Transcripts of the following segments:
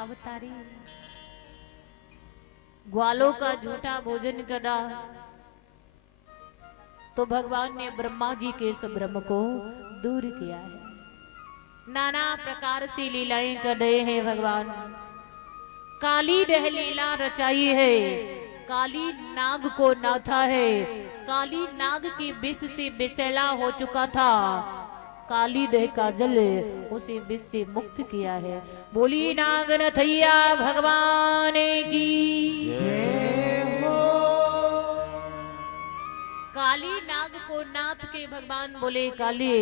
अवतारी। ग्वालों का झूठा भोजन करा तो भगवान ने ब्रह्मा जी के इस भ्रम को दूर किया है। नाना प्रकार से लीलाएं कर रहे हैं भगवान। काली डह लीला रचाई है, काली नाग को नाथा है, काली नाग के विष से विषैला हो चुका था, काली देह का जल उसे विष से मुक्त किया है। बोली नागनथैया भगवान की जय हो। काली नाग को नाथ के भगवान बोले काली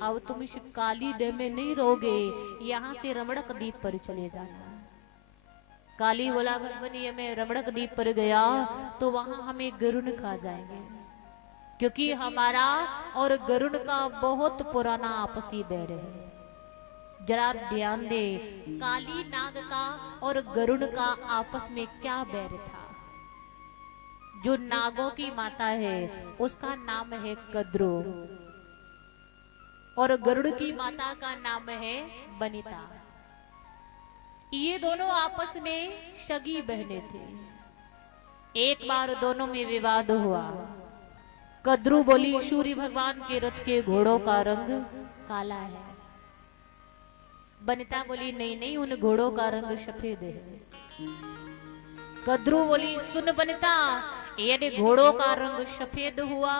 अब तुम इस काली देह में नहीं रहोगे, यहाँ से रमणक द्वीप पर चले जाना। काली बोला भगवान ये मैं रमणक द्वीप पर गया तो वहां हमें गरुण खा जाएंगे, क्योंकि हमारा और गरुण का बहुत पुराना आपसी बैर है। जरा ध्यान दे, काली नाग का और गरुण का आपस में क्या बैर था। जो नागों की माता है उसका नाम है कद्रो और गरुड़ की माता का नाम है बनिता। ये दोनों आपस में सगी बहनें थी। एक बार दोनों में विवाद हुआ। कद्रू बोली सूर्य भगवान के रथ के घोड़ों का रंग काला है। बनिता बोली नहीं नहीं उन घोड़ों का रंग सफेद है। कद्रू बोली सुन बनिता, यदि घोड़ों का रंग सफेद हुआ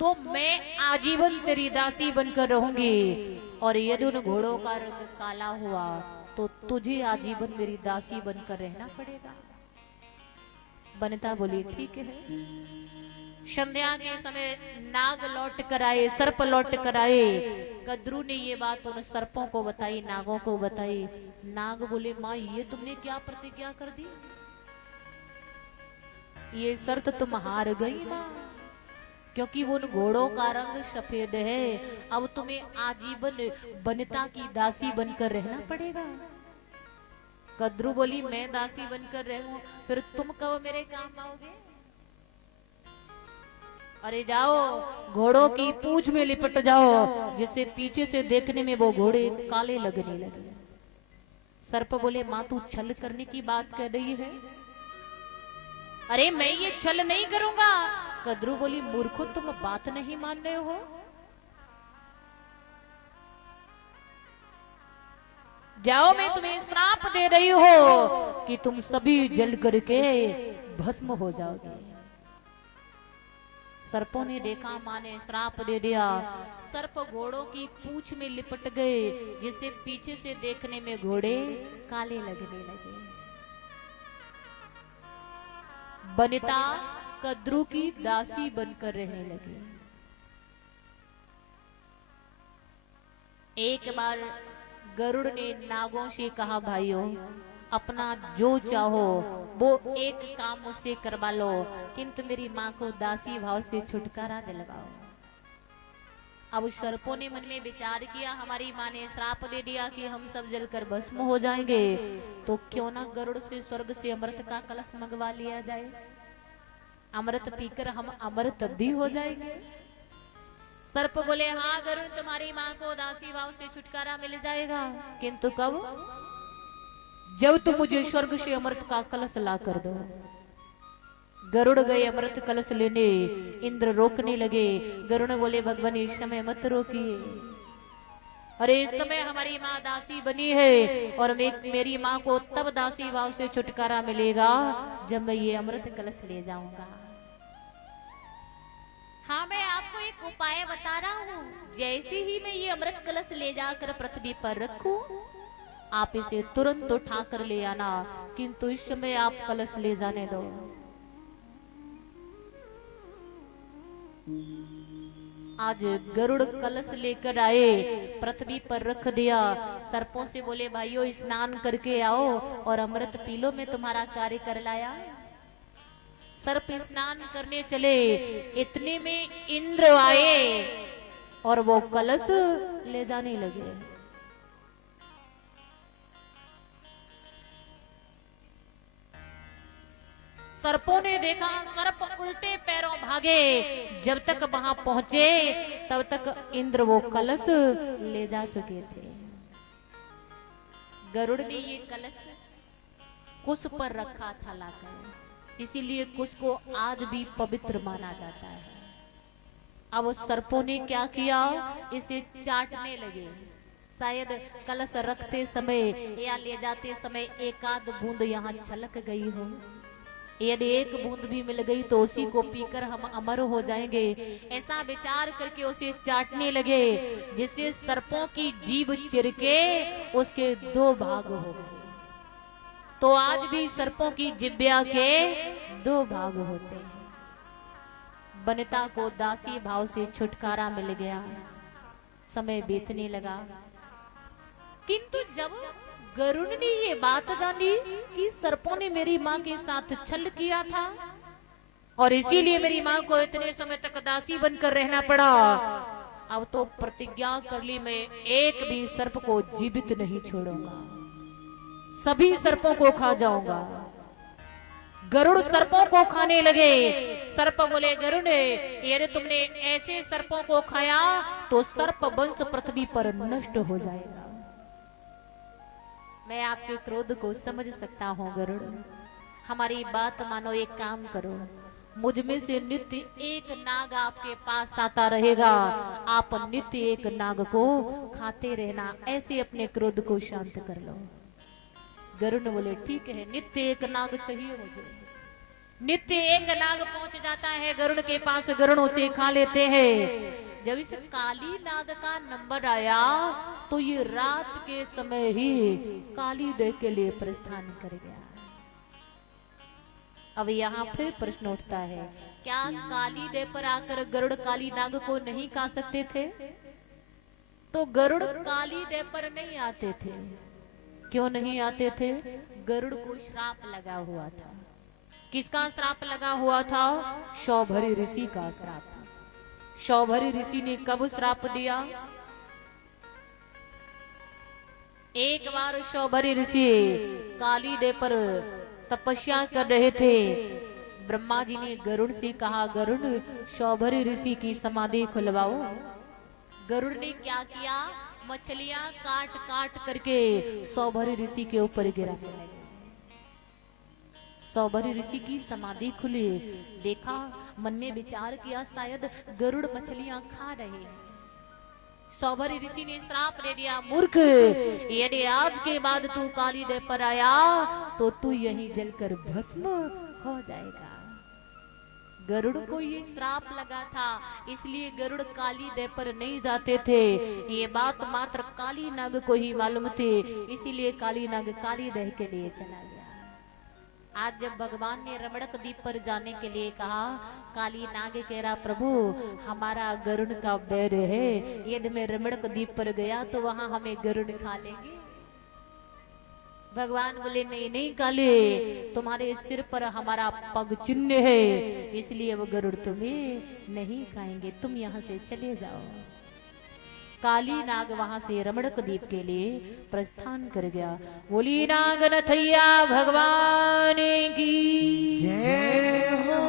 तो मैं आजीवन तेरी दासी बनकर रहूंगी, और यदि उन घोड़ों का रंग काला हुआ तो तुझे आजीवन मेरी दासी बनकर रहना पड़ेगा। बनिता बोली ठीक है। संध्या के समय नाग लौट कर आए, सर्प लौट कर आए। कद्रू ने ये बात उन सर्पों को बताई, नागों को बताई। नाग बोले माँ ये तुमने क्या प्रतिज्ञा कर दी, ये शर्त तुम हार गई माँ, क्योंकि वो उन घोड़ों का रंग सफेद है। अब तुम्हें आजीवन बनिता की दासी बनकर रहना पड़ेगा। कद्रू बोली मैं दासी बनकर रहूं, फिर तुम कब मेरे काम आओगे। अरे जाओ घोड़ों की पूंछ में लिपट जाओ, जिससे पीछे से देखने में वो घोड़े काले लगने लगे। सर्प बोले माँ तू छल करने की बात कर रही है। अरे मैं ये छल नहीं करूंगा। कद्रू बोली मूर्खो तुम बात नहीं मान रहे हो। जाओ मैं तुम्हें श्राप दे रही हो कि तुम सभी जल करके भस्म हो जाओगे। सर्पों ने देखा माँ ने श्राप दे दिया। सर्प घोड़ों की पूंछ में लिपट गए, जिससे पीछे से देखने में घोड़े काले लगने लगे। बनिता कद्रू की दासी बनकर रहने लगी। एक बार गरुड़ ने नागों से कहा भाइयों अपना जो चाहो वो एक काम मुझसे करवा लो, किंतु मेरी माँ को दासी भाव से छुटकारा दिलवाओ। अब सर्पों ने मन में विचार किया हमारी माँ ने श्राप दे दिया कि हम सब जलकर भस्म हो जाएंगे, तो क्यों ना गरुड़ से स्वर्ग से अमृत का कलश मंगवा लिया जाए, अमृत पीकर हम अमर तब भी हो जाएंगे। सर्प बोले हाँ गरुड़ तुम्हारी माँ को दासी भाव से छुटकारा मिल जाएगा, किंतु कब, जब तुम मुझे स्वर्ग से अमृत का कलश ला कर दो। गरुड़ गए अमृत कलश लेने, इंद्र रोकने लगे। गरुड़ बोले भगवान इस समय मत रोकिए, अरे इस समय हमारी माँ दासी बनी है और मेरी माँ को तब दासी भाव से छुटकारा मिलेगा जब मैं ये अमृत कलश ले जाऊंगा। हाँ मैं आपको एक उपाय बता रहा हूँ, जैसे ही मैं ये अमृत कलश ले जाकर पृथ्वी पर रखूं आप इसे तुरंत उठा कर ले आना, किंतु इस समय आप कलश ले जाने दो। आज गरुड़ कलश लेकर आए, पृथ्वी पर रख दिया। सर्पों से बोले भाइयों स्नान करके आओ और अमृत पी लो, मैं तुम्हारा कार्य कर लाया। सर्प स्नान करने चले, इतने में इंद्र आए और वो कलश ले जाने लगे। सर्पों ने देखा, सर्प उल्टे पैरों भागे, जब तक वहां पहुंचे तब तक इंद्र वो कलश ले जा चुके थे। गरुड़ ने ये कलश कुश पर रखा था लाकर, इसीलिए कुश को आज भी पवित्र माना जाता है। अब उस सर्पों ने क्या किया, इसे चाटने लगे। शायद कलश रखते समय या ले जाते समय एक आध बूंद यहाँ छलक गई हो, यदि एक बूंद भी मिल गई तो उसी को पीकर हम अमर हो जाएंगे। ऐसा विचार करके उसे चाटने लगे, जिससे सर्पों की जीभ चिरके उसके दो भाग हो गए। तो आज भी सर्पों की जिब्या के दो भाग होते हैं। वनिता को दासी भाव से छुटकारा मिल गया, समय बीतने लगा। किंतु जब गरुड़ ने ये बात जानी कि सर्पों ने मेरी माँ के साथ छल किया था और इसीलिए मेरी माँ को इतने समय तक दासी बनकर रहना पड़ा, अब तो प्रतिज्ञा कर ली, मैं एक भी सर्प को जीवित नहीं छोड़ूंगा, सभी सर्पों को खा जाऊंगा। गरुड़ सर्पों को खाने लगे। सर्प बोले, गरुड़ यदि तुमने ऐसे सर्पों को खाया तो सर्प वंश पृथ्वी पर नष्ट हो जाएगा। मैं आपके क्रोध को समझ सकता हूँ गरुड़, हमारी बात मानो, एक काम करो, मुझ में से नित्य एक नाग आपके पास आता रहेगा, आप नित्य एक नाग को खाते रहना, ऐसे अपने क्रोध को शांत कर लो। गरुड़ ने बोले, ठीक है, नित्य एक नाग चाहिए मुझे। नित्य एक नाग पहुंच जाता है गरुड़ के पास, गरुड़ उसे खा लेते हैं। जब इस काली नाग का नंबर आया तो ये रात के समय ही काली देह के लिए प्रस्थान कर गया। अब यहाँ फिर प्रश्न उठता है, क्या काली देह पर आकर गरुड़ काली नाग को नहीं खा सकते थे? तो गरुड़ काली देह पर नहीं आते थे। क्यों नहीं आते थे? गरुड़ को श्राप लगा हुआ था। किसका श्राप लगा हुआ था? शौभरी ऋषि का श्राप। शौभरी ऋषि ने कब श्राप दिया? एक बार शौभरी ऋषि काली देह पर तपस्या कर रहे थे। ब्रह्मा जी ने गरुड़ से कहा, गरुड़ शौभरी ऋषि की समाधि खुलवाओ। गरुड़ ने क्या किया? मछलियां काट काट करके शौभरी ऋषि के ऊपर गिराने लगे। शौभरी ऋषि की समाधि खुली, देखा, मन में विचार किया, शायद गरुड़ मछलियां खा रहे हैं। शौभरी ऋषि ने श्राप दे दिया, मूर्ख, यदि आज के बाद तू काली देह पर आया तो तू यहीं जलकर भस्म हो जाएगा। गरुड़ को ये श्राप लगा था, इसलिए गरुड़ काली देह पर नहीं जाते थे। ये बात मात्र काली नाग को ही मालूम थी, इसीलिए काली नाग काली देह के लिए चला गया। आज जब भगवान ने रमणक द्वीप पर जाने के लिए कहा, काली नाग कह रहा, प्रभु हमारा गरुड़ का बैर है, यदि मैं रमणक द्वीप पर गया तो वहां हमें गरुड़ खा लेंगे। भगवान बोले, नहीं नहीं काले, तुम्हारे सिर पर हमारा पग चिन्ह है, इसलिए वो गरुड़ तुम्हें नहीं खाएंगे, तुम यहाँ से चले जाओ। काली नाग वहां से रमणक द्वीप के लिए प्रस्थान कर गया। बोली नाग नथैया भगवान की जय हो।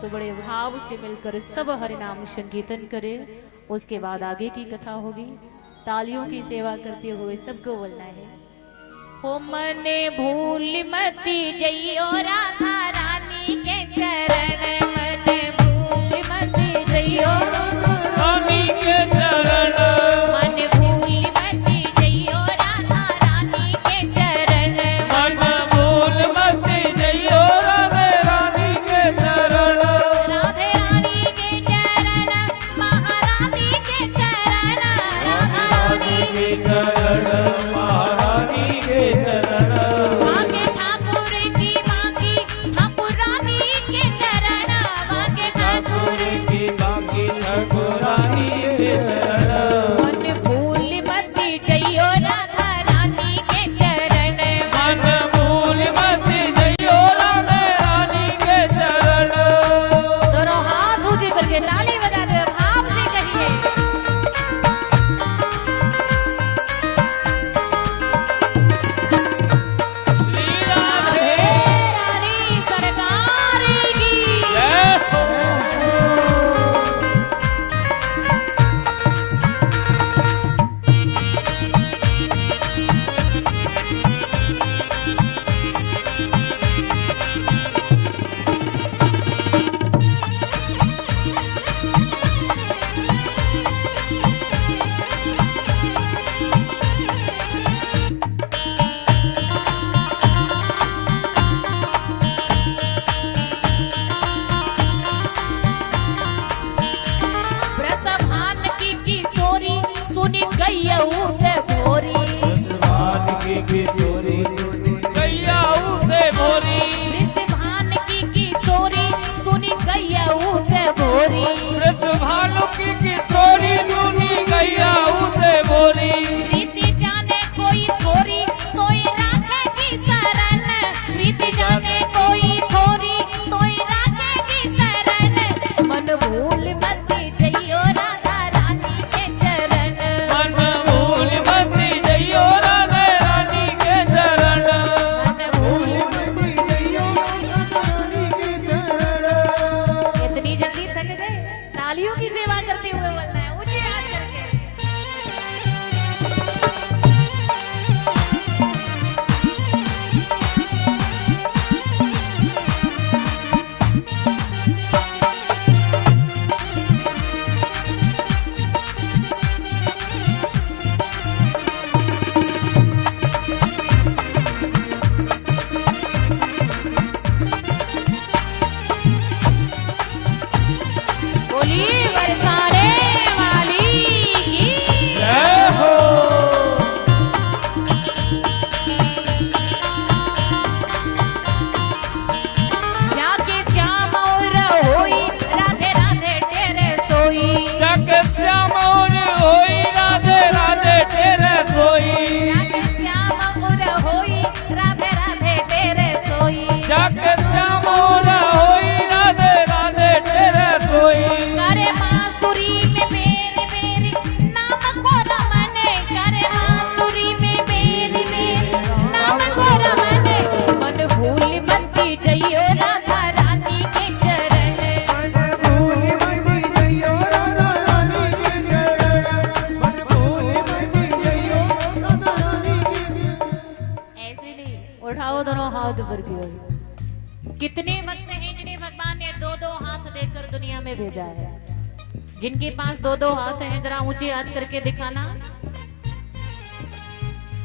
तो बड़े भाव से मिलकर सब हरिनाम संकीर्तन करे। उसके बाद आगे की कथा होगी। तालियों की सेवा करते हुए सबको बोलना है, हो मने भूल मती जइयो राधा रानी के चरण, मने भूल मती जइयो रानी के चरण, मन भूल मती जइयो राधा रानी के चरण, मन भूल मती जइयो राधे रानी के चरण, राधे रानी के चरण, महारानी के चरण, राधा रानी के चरण, महारानी के चरण, माँ के ठाकुर की माँ की ठाकुर रानी के चरण, उठाओ दोनों हाथ ऊपर की ओर। कितने भक्त हैं जिन्हें भगवान ने दो दो हाथ देकर दुनिया में भेजा है। जिनके पास दो दो हाथ हैं जरा ऊंचे हाथ करके दिखाना।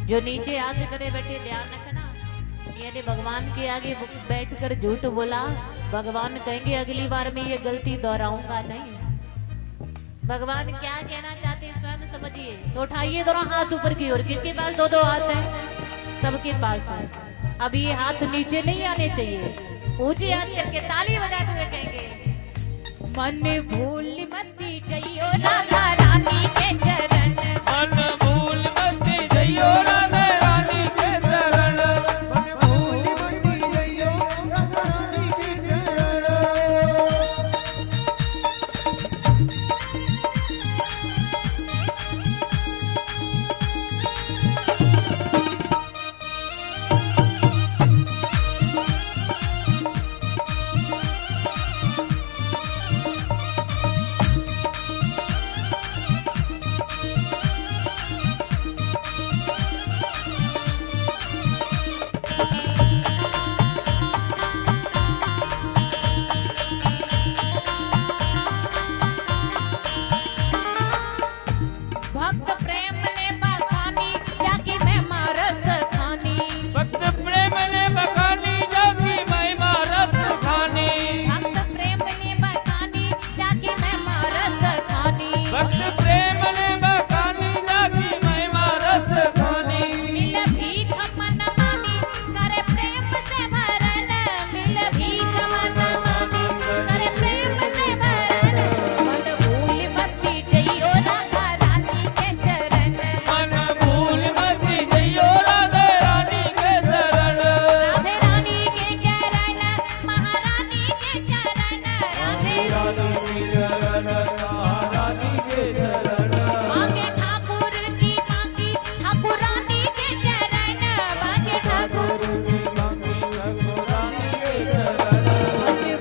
जो नीचे हाथ करे बैठे ध्यान रखना। यदि भगवान के आगे बैठकर झूठ बोला, भगवान कहेंगे अगली बार में ये गलती दोहराऊंगा नहीं। भगवान क्या कहना चाहते हैं स्वयं समझिए। तो उठाइए दोनों हाथ ऊपर की ओर। किसके पास दो दो हाथ है? सबके पास है। अब ये हाथ नीचे नहीं आने चाहिए, ऊंचे हाथ करके ताली बजाते हुए कहेंगे मन भूल मत जइयो राधा रानी के चरण। मन भूल मत जइयो राधा रानी के चरण। मन भूल मत जइयो राधा रानी के चरण। भक्त प्रेम ने बखानी जाकी मैं मारस खानी। भक्त प्रेम ने बखानी जाकी महिमा रस खानी। भक्त प्रेम ने बखानी जाकी मैं मारस खानी। भक्त प्रेम ने बखानी जाकी महिमा रस खानी। मिल भीख मन मानी करे प्रेम से भरन। मिल भीख मन मानी करे प्रेम से भरन। मन भूल मत जइयो राधा रानी के चरण। मन भूल मत जइयो राधा रानी के चरण। राधे रानी के चरण महारानी के चरण। राधे रानी के चरण महारानी के चरण। बांके ठाकुर की बांकी ठाकुरानी के चरण। बांके ठाकुर मन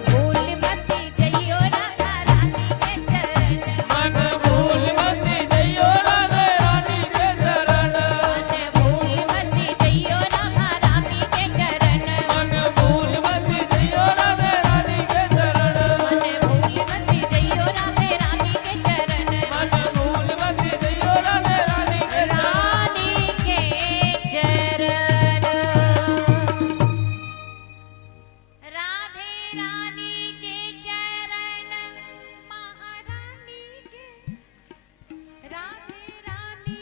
भूल मत जइयो राधा रानी के चरण। मन भूल मत जइयो राधा रानी के चरण। मन भूल मत जइयो राधा रानी के चरण। मन भूल मत जइयो राधा रानी के चरण। मन भूल मत जइयो राधे रानी के चरण। मन भूल मत जइयो राधा रानी के चरण। रानी के चरण। राधे रानी के चरण महारानी के। राधे रानी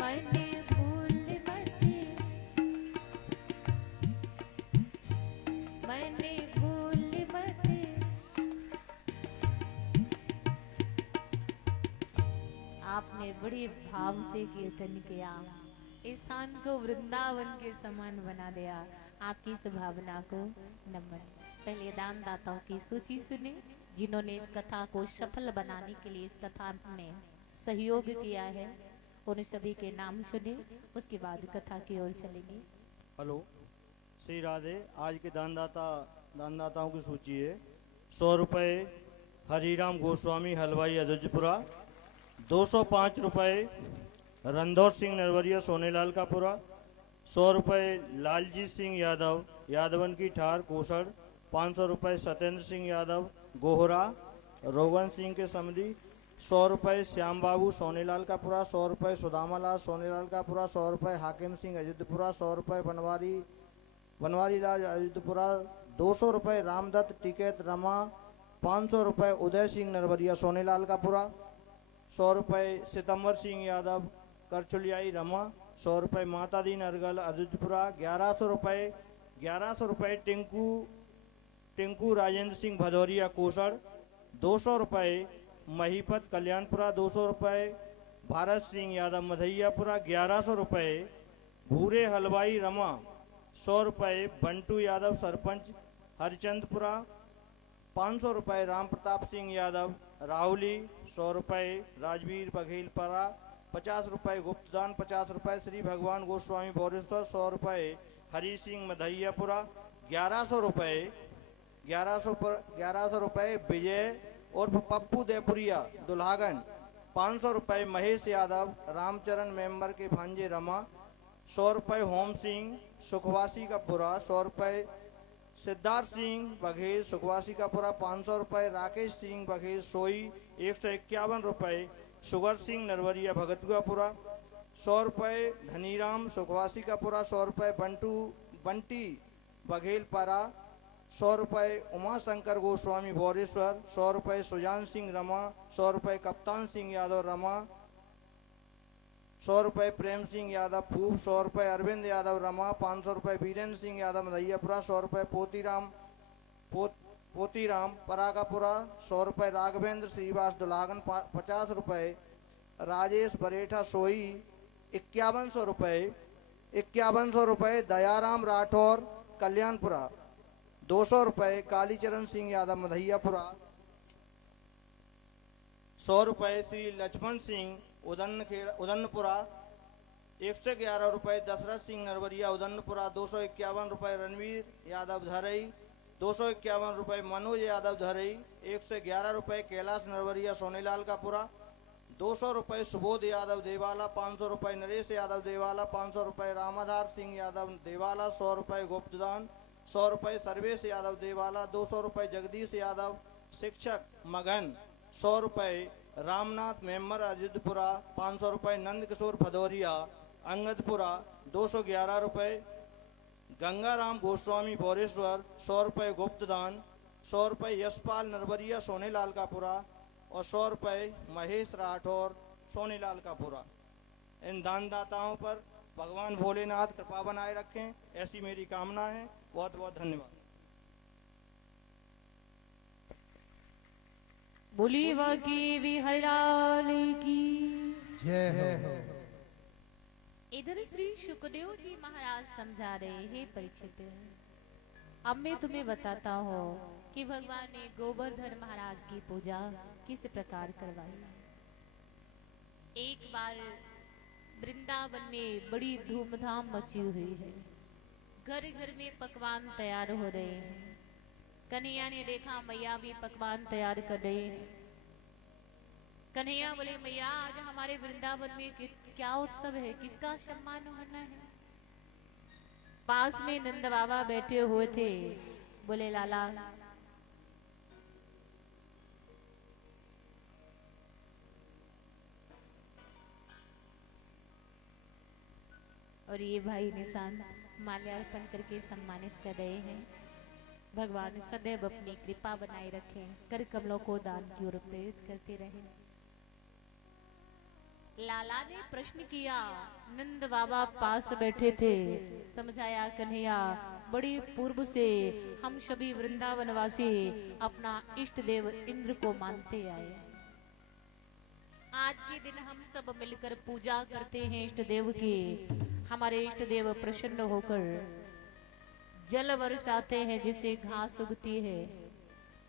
मैंने भूल मत मैंने भूल मत। आपने बड़े भाव से कीर्तन किया, इस स्थान को वृंदावन के समान बना दिया। आपकी इस भावना को नमन। पहले दान दाताओं की सूची सुने जिन्होंने इस कथा को सफल बनाने के लिए इस कथा में सहयोग किया है। उन सभी के नाम सुने, उसके बाद कथा की ओर चलेंगे। हेलो, श्री राधे। आज के दानदाताओं की सूची है। 100 रुपये हरिराम गोस्वामी हलवाई अयोध्यपुरा। 205 रुपये रणधौर सिंह नरवरिया सोनेलाल का पुरा। 100 रुपये लालजी सिंह यादव यादवन की ठार कोसड़। 500 रुपये सत्येंद्र सिंह यादव गोहरा रोगन सिंह के समधी। 100 रुपये श्याम बाबू सोनेलाल का पुरा। 100 रुपये सुदामालाल सोनेलाल का पुरा। 100 रुपये हाकिम सिंह अयोध्यपुरा। 100 रुपये बनवारी लाल अयोध्यपुरा। 200 रुपये रामदत्त टिकैत रमा। 500 रुपये उदय सिंह नरवरिया सोनेलाल का पुरा। 100 रुपये सितंबर सिंह यादव करचुलियाई रमा। 100 रुपये माता दी नरगल अयोध्यपुरा। 1100 रुपये टिंकू राजेंद्र सिंह भदौरिया कोसड़। 200 रुपये महीपत कल्याणपुरा। 200 रुपये भारत सिंह यादव मधैयापुरा। 1100 रुपये भूरे हलवाई रमा। 100 रुपये बंटू यादव सरपंच हरिचंदपुरा। 500 रुपये राम प्रताप सिंह यादव राहुली। 100 रुपये राजवीर बघेलपरा। 50 रुपये गुप्तदान। 50 रुपये श्री भगवान गोस्वामी भौरेश्वर। 100 रुपये हरी सिंह मधैयापुरा। 1100 रुपये विजय उर्फ पप्पू देपुरिया दुल्हागन। 500 रुपये महेश यादव रामचरण मेंबर के भांजे रमा। 100 रुपये होम सिंह सुखवासी का पुरा। 100 रुपये सिद्धार्थ सिंह बघेल सुखवासी का पुरा। 500 रुपये राकेश सिंह बघेल सोई। 151 रुपये सुगर सिंह नरवरिया भगतुआपुरा। 100 रुपये धनीराम सुखवासी का पुरा। 100 रुपये बंटी बघेल पारा। 100 रुपये उमाशंकर गोस्वामी भौरेश्वर। 100 रुपये सुजान सिंह रमा। 100 रुपये कप्तान सिंह यादव रमा। 100 रुपये प्रेम सिंह यादव फूफ। 100 रुपये अरविंद यादव रमा। 500 रुपये वीरेंद्र सिंह यादव मदैयापुरा। 100 रुपये पोतीराम परागापुरा। 100 रुपये राघवेंद्र श्रीवास दुलागन। 50 रुपये राजेश बरेठा सोई। 5100 रुपये दयाराम राठौर कल्याणपुरा। 200 रुपये कालीचरण सिंह यादव मधैयापुरा। 100 रुपये श्री लक्ष्मण सिंह उदन्नपुरा। 111 रुपये दशरथ सिंह नरवरिया उदन्नपुरा। 251 रुपये रणवीर यादव धरई। 251 रुपये मनोज यादव धरई। 111 रुपये कैलाश नरवरिया सोनेलाल का पुरा। 200 रुपये सुबोध यादव देवाला। 500 रुपये नरेश यादव देवाला। 500 रुपये रामाधार सिंह यादव देवाला। 100 रुपये गुप्तदान। 100 रुपये सर्वेश यादव देवाला। 200 रुपये जगदीश यादव शिक्षक मगन। 100 रुपये रामनाथ मेम्बर अजितपुरा। 500 रुपये नंद किशोर भदौरिया अंगदपुरा। 211 रुपये गंगाराम गोस्वामी भौरेश्वर। 100 रुपये गुप्तदान। 100 रुपये यशपाल नरवरिया सोनेलाल का पुरा और 100 रुपये महेश राठौर सोनेलाल का पुरा। इन दानदाताओं पर भगवान भोलेनाथ कृपा बनाए रखें, ऐसी मेरी कामना है। बहुत बहुत धन्यवाद। बोली बाकी बिहारी लाल की जय हो। इधर श्री सुखदेव जी महाराज समझा रहे हैं परीक्षित, अब मैं तुम्हें बताता हूँ कि भगवान ने गोवर्धन महाराज की पूजा किस प्रकार करवाई। एक बार वृंदावन में बड़ी धूमधाम मची हुई है, घर घर में पकवान तैयार हो रहे हैं। कन्हैया ने देखा मैया भी पकवान तैयार कर रही है। कन्हैया बोले मैया आज हमारे वृंदावन में क्या उत्सव है, किसका सम्मान होना है। पास में नंद बाबा बैठे हुए थे, बोले लाला और ये भाई निशान माल्यार्पण करके सम्मानित कर रहे हैं। भगवान सदैव अपनी कृपा बनाए रखें, कर कमलों को दान की ओर प्रेरित करते रहें। लाला ने प्रश्न किया, नंद बाबा पास बैठे थे, समझाया कन्हैया बड़ी पूर्व से हम सभी वृंदावन वासी अपना इष्ट देव इंद्र को मानते आए। आज के दिन हम सब मिलकर पूजा करते हैं इष्ट देव की। हमारे इष्ट देव प्रसन्न होकर जल बरसाते हैं जिससे घास उगती है,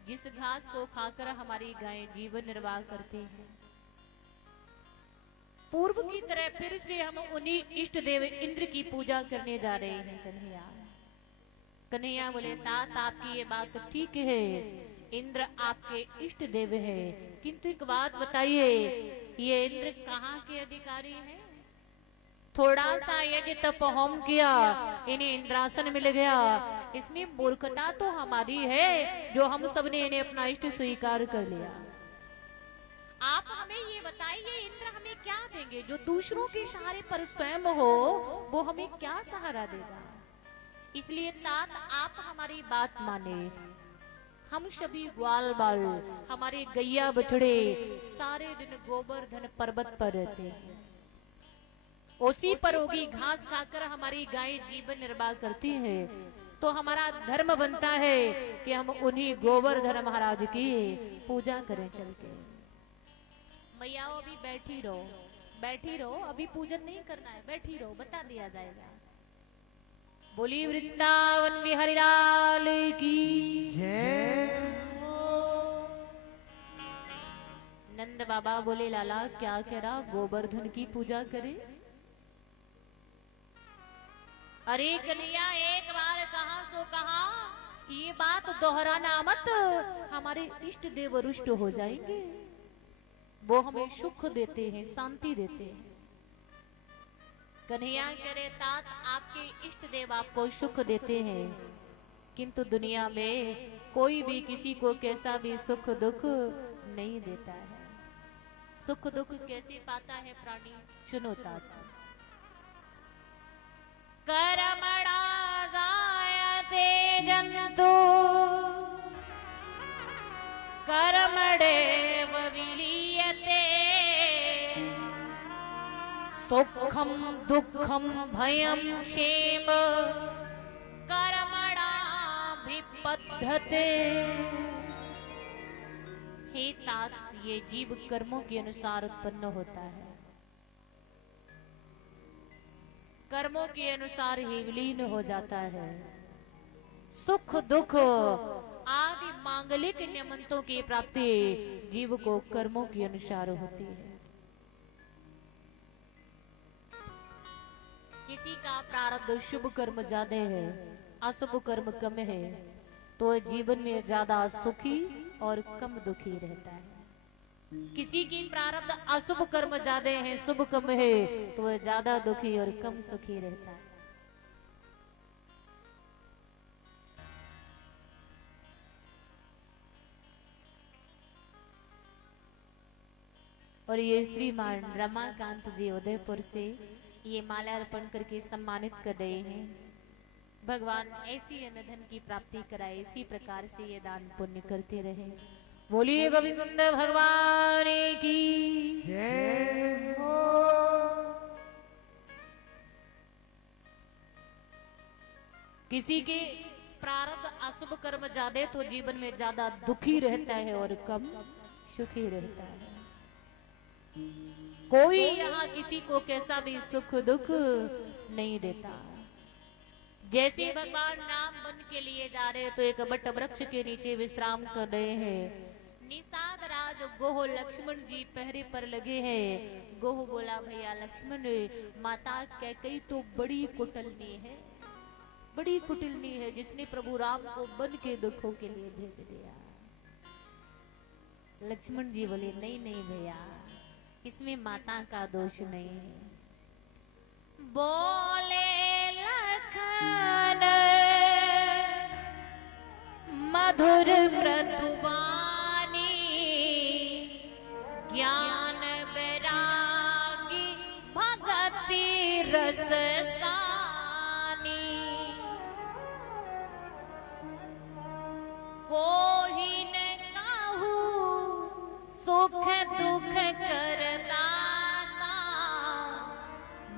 जिस घास को खाकर हमारी गायें जीवन निर्वाह करती हैं। पूर्व की तरह फिर से हम उन्हीं इष्ट देव इंद्र की पूजा करने जा रहे हैं। कन्हैया कन्हैया बोले तात आपकी ये बात तो ठीक है, इंद्र आपके इष्ट देव है, किंतु एक बात बताइए ये इंद्र कहाँ के अधिकारी हैं? थोड़ा सा यज्ञ तप होम किया, इन्हें इंद्रासन मिल गया, इसमें मूर्खता तो हमारी है जो हम सब ने इन्हें अपना इष्ट स्वीकार कर लिया। आप हमें ये बताइए इंद्र हमें क्या देंगे? जो दूसरों के सहारे पर स्वयं हो वो हमें क्या सहारा देगा? इसलिए तात आप हमारी बात माने। हम सभी ग्वाल बाल हमारे गैया बछड़े सारे दिन गोवर्धन पर्वत पर रहते हैं, उसी पर होगी घास खाकर हमारी गायें जीवन निर्वाह करती है। तो हमारा धर्म बनता है कि हम उन्हीं गोवर्धन महाराज की पूजा करें चल के। मैया अभी बैठी रहो, अभी पूजन नहीं करना है, बैठी रहो, बता दिया जाएगा। बोली वृंदावन बिहारी लाल की जय। नंद बाबा बोले लाला क्या कह रहा, गोवर्धन की पूजा करें? अरे कन्हैया एक बार कहा सो कहा, ये बात दोहराना मत, हमारे इष्ट देव रुष्ट हो जाएंगे। वो हमें सुख देते हैं, शांति देते हैं। कन्हैया करे तात आपके इष्ट देव आपको सुख देते हैं, किंतु दुनिया में कोई भी किसी को कैसा भी सुख दुख नहीं देता है। सुख दुख कैसे पाता है प्राणी, सुनो तात। कर्मणा जायते जंतु कर्मणेव विलीयते सुखम दुखम भयम क्षेम कर्मणा विपद्धते। हे तात, ये जीव कर्मों के अनुसार उत्पन्न होता है, कर्मों के अनुसार ही विलीन हो जाता है। सुख दुख आदि मांगलिक नियमनों की प्राप्ति जीव को कर्मों के अनुसार होती है। किसी का प्रारब्ध शुभ कर्म ज्यादा है, अशुभ कर्म कम है, तो जीवन में ज्यादा सुखी और कम दुखी रहता है। किसी की प्रारब्ध अशुभ कर्म ज्यादा है, शुभ कम है, तो वह ज्यादा दुखी और कम सुखी रहता है। और ये श्रीमान रमाकांत जी उदयपुर से ये माला अर्पण करके सम्मानित कर रहे हैं। भगवान ऐसी अन्न धन की प्राप्ति कराए, इसी प्रकार से ये दान पुण्य करते रहे। बोलिए गोविंद भगवान की जय हो। किसी के प्रारब्ध अशुभ कर्म ज्यादा तो जीवन में ज्यादा दुखी रहता है और कम सुखी रहता है। कोई यहाँ किसी को कैसा भी सुख दुख नहीं देता। जैसे भगवान राम वन के लिए जा रहे तो एक बट वृक्ष के नीचे विश्राम कर रहे हैं। निषाद राज गोह लक्ष्मण जी पहरे पर लगे हैं। गोह बोला, भैया लक्ष्मण, माता कैकेयी तो बड़ी कुटिलनी है, बड़ी कुटिलनी है, जिसने प्रभु राम को वन के दुखों के लिए भेज दिया। लक्ष्मण जी बोले, नहीं नहीं भैया, इसमें माता का दोष नहीं है। बोले लखन मधुर मृदुवानी ज्ञान बैरागी भगति रस सानी कोहि न कहूँ सुख दुख करता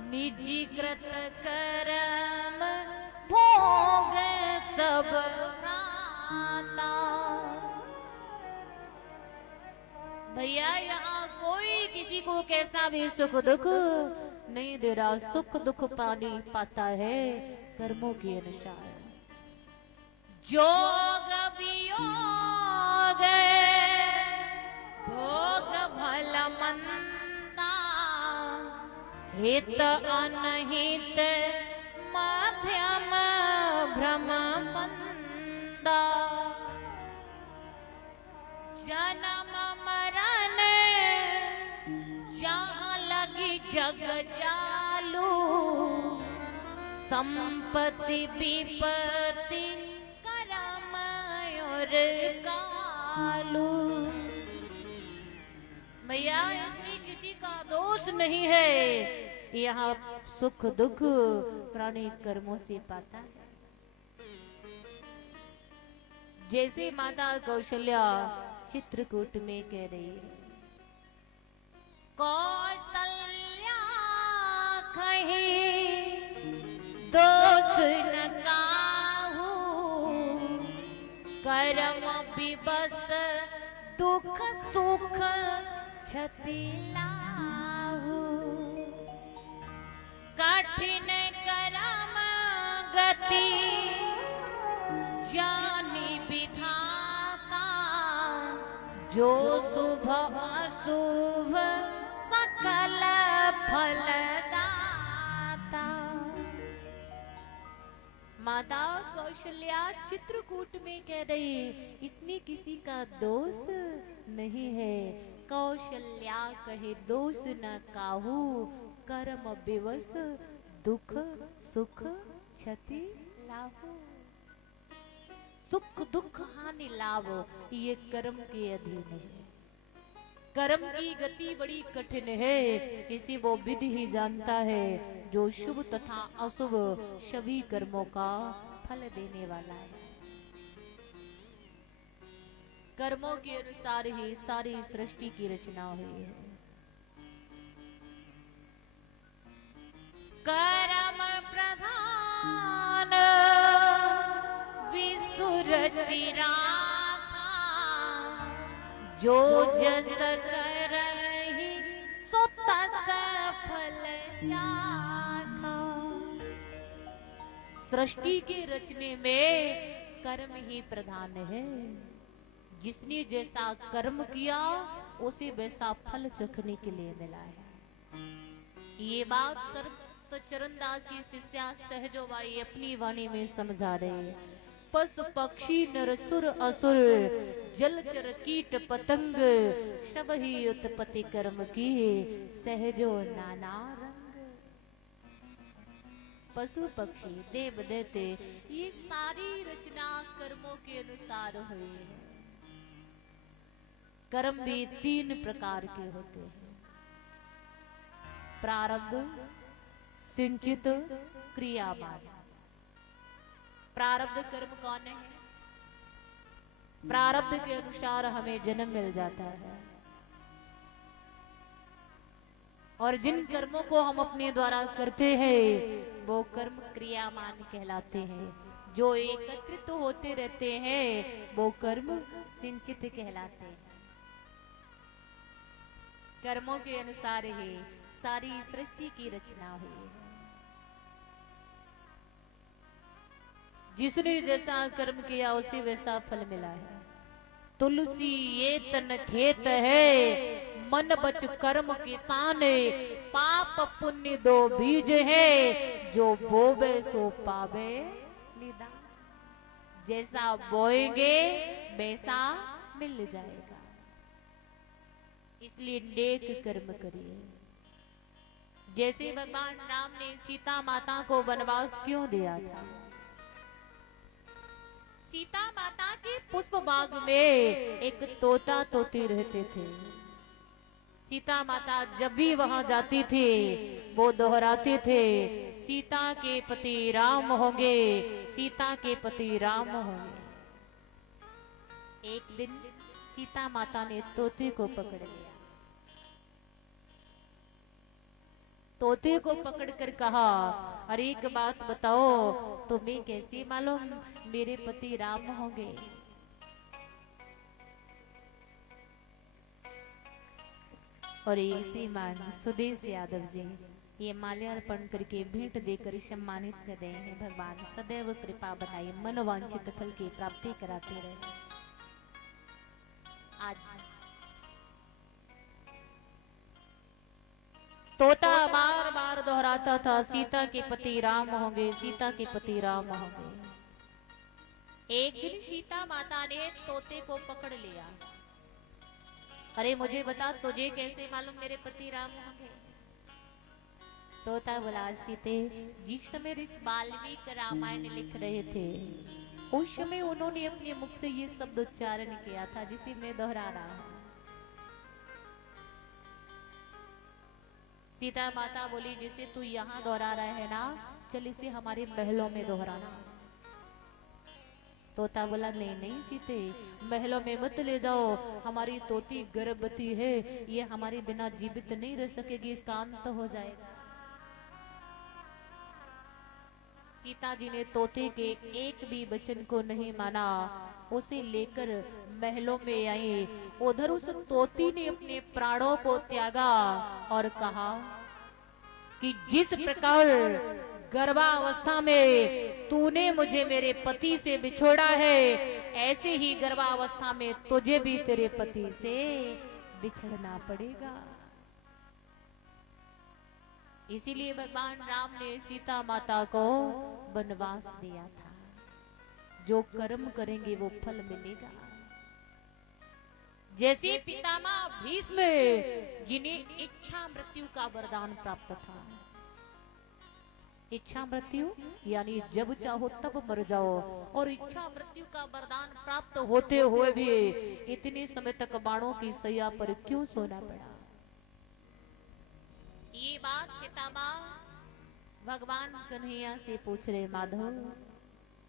निजी कृत कर्म भोग सब प्राता। भैया यहाँ कोई किसी को कैसा भी सुख दुख नहीं दे रहा। सुख दुख पानी पाता है कर्मों के अनुसार। जोग वियोग भोग भल मंदा हित अनहित मध्यम भ्रम मंदा। जन्म मरण जहाँ लगी जग जालू संपत्ति विपत्ति कर्म और कालू। भैया इसमें किसी का दोष नहीं है। यहाँ सुख दुख प्राणी कर्मों से पाता है। जैसे माता कौशल्या चित्रकूट में कह रही है, कौशल्या कहीं दोष न काहू कर्म विबस दुख सुख क्षति लाहू। कठिन कर्म गति जानी विधाता जो शुभ अशुभ सकल फलदाता। माता कौशल्या चित्रकूट में कह रही, इसमें किसी का दोष नहीं है। कौशल्या कहे दोष न काहू, कर्म विवश दुख सुख क्षति लाभ। सुख दुख हानि लाभ ये कर्म के अधीन है। कर्म की गति बड़ी कठिन है, इसी वो विधि ही जानता है जो शुभ तथा अशुभ सभी कर्मों का फल देने वाला है। कर्मों के अनुसार ही सारी सृष्टि की रचना हुई है। कर्म प्रधान विश्व रचिरा, जो जस करहि सो तस फल जाता। सृष्टि के रचने में कर्म ही प्रधान है। जिसने जैसा कर्म किया उसे वैसा फल चखने के लिए मिला है। ये बात संत चरणदास की शिष्या सहजोबाई अपनी वाणी में समझा रहे। पशु पक्षी नरसुर असुर जलचर कीट पतंग, सब ही उत्पत्ति कर्म की सहजो नाना रंग। पशु पक्षी देव दैत्य ये सारी रचना कर्मों के अनुसार हुई है। कर्म भी 3 प्रकार के होते हैं, प्रारब्ध, सिंचित, क्रियामान। प्रारब्ध कर्म कौन है? प्रारब्ध के अनुसार हमें जन्म मिल जाता है, और जिन कर्मों को हम अपने द्वारा करते हैं वो कर्म क्रियामान कहलाते हैं। जो एकत्रित होते रहते हैं वो कर्म सिंचित कहलाते हैं। कर्मों के अनुसार ही सारी सृष्टि की रचना हुई है। जिसने जैसा कर्म किया उसे वैसा फल मिला है। तुलसी ये तन खेत है, मन बच कर्म किसान, पाप पुण्य दो बीज है, जो बोवे सो पावे निदान। जैसा बोएंगे वैसा मिल जाएगा, इसलिए नेक कर्म करिए। जैसे भगवान राम ने सीता माता को वनवास क्यों दिया था? सीता माता के पुष्प बाग में एक तोता तोती रहते थे। सीता माता जब भी वहां जाती थी वो दोहराते थे, सीता के पति राम होंगे, सीता के पति राम होंगे। एक दिन सीता माता ने तोते को पकड़ लिया। तोते को पकड़कर कहा, अरे एक बात बताओ, तुम्हें कैसे मालूम मेरे पति राम होंगे? और ये श्रीमान सुदेश यादव जी ये माल्यार्पण करके भेंट देकर सम्मानित कर रहे हैं। भगवान सदैव कृपा बनाए, मनोवांछित फल की प्राप्ति कराते रहे। आज तोता बार बार दोहराता था, सीता के पति राम होंगे, सीता के पति राम होंगे। एक दिन सीता माता ने तोते को पकड़ लिया। अरे मुझे बता, तुझे कैसे मालूम मेरे पति राम होंगे? तोता बोला, सीते, जिस समय ऋषि वाल्मीकि रामायण लिख रहे थे उस समय उन्होंने अपने मुख से ये शब्द उच्चारण किया था जिसे मैं दोहरा रहा हूं। सीता माता बोली, जिसे तू यहाँ दोहरा रहा है ना, चल इसे हमारे महलों में दोहराना। तोता बोला, नहीं नहीं सीते, महलों में मत ले जाओ, हमारी तोती गर्भवती है, ये हमारे बिना जीवित नहीं रह सकेगी, इसका अंत हो जाएगा। सीता जी ने तोते के एक भी वचन को नहीं माना, उसे लेकर महलों में आई। उधर उस तोती ने अपने प्राणों को त्यागा और कहा कि जिस प्रकार गर्भावस्था में तूने मुझे मेरे पति से बिछोड़ा है, ऐसे ही गर्भावस्था में तुझे भी तेरे पति से बिछड़ना पड़ेगा। इसीलिए भगवान राम ने सीता माता को वनवास दिया था। जो कर्म करेंगे वो फल मिलेगा। जैसे पितामह भीष्म जिन्हें इच्छा मृत्यु का वरदान प्राप्त था। इच्छा मृत्यु यानी जब चाहो तब मर जाओ, और इच्छा मृत्यु का वरदान प्राप्त होते हुए भी इतने समय तक बाणों की सैया पर क्यों सोना पड़ा। ये बात पितामह भगवान कन्हैया से पूछ रहे, माधव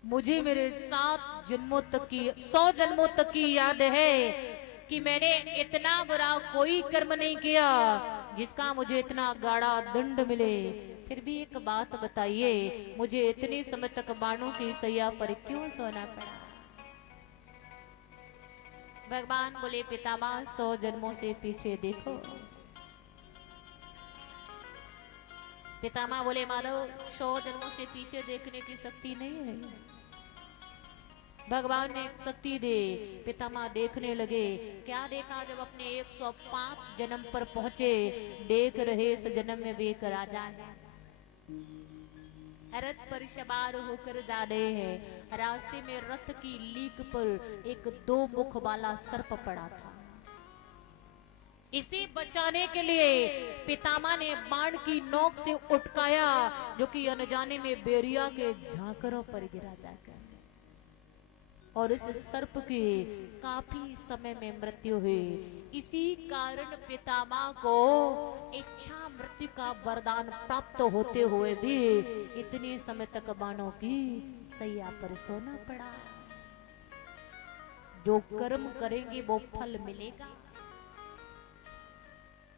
मुझे मेरे 7 जन्मों तक की 100 जन्मों तक की याद है कि मैंने इतना बुरा कोई कर्म नहीं किया जिसका मुझे इतना गाढ़ा दंड मिले। फिर भी एक बात बताइए, मुझे इतने समय तक बाणों की सैया पर क्यों सोना पड़ा। भगवान बोले, पितामह 100 जन्मों से पीछे देखो। पितामह बोले, माधव 100 जन्मों से पीछे देखने की शक्ति नहीं है। भगवान ने शक्ति दे। पितामह देखने लगे। क्या देखा, जब अपने 105 जन्म पर पहुंचे, देख रहे इस जन्म में भी एक राजा है, रथ पर सवार होकर जा रहे हैं। रास्ते में रथ की लीक पर एक 2 मुख वाला सर्प पड़ा था। इसे बचाने के लिए पितामह ने बाण की नोक से उटकाया, जो कि अनजाने में बेरिया के झांकरों पर गिरा जाकर, और इस सर्प की काफी समय में मृत्यु हुई। इसी कारण पितामह को इच्छा मृत्यु का वरदान प्राप्त होते हुए भी इतने समय तक बाणों की सैया पर सोना पड़ा। जो कर्म करेंगे वो फल मिलेगा।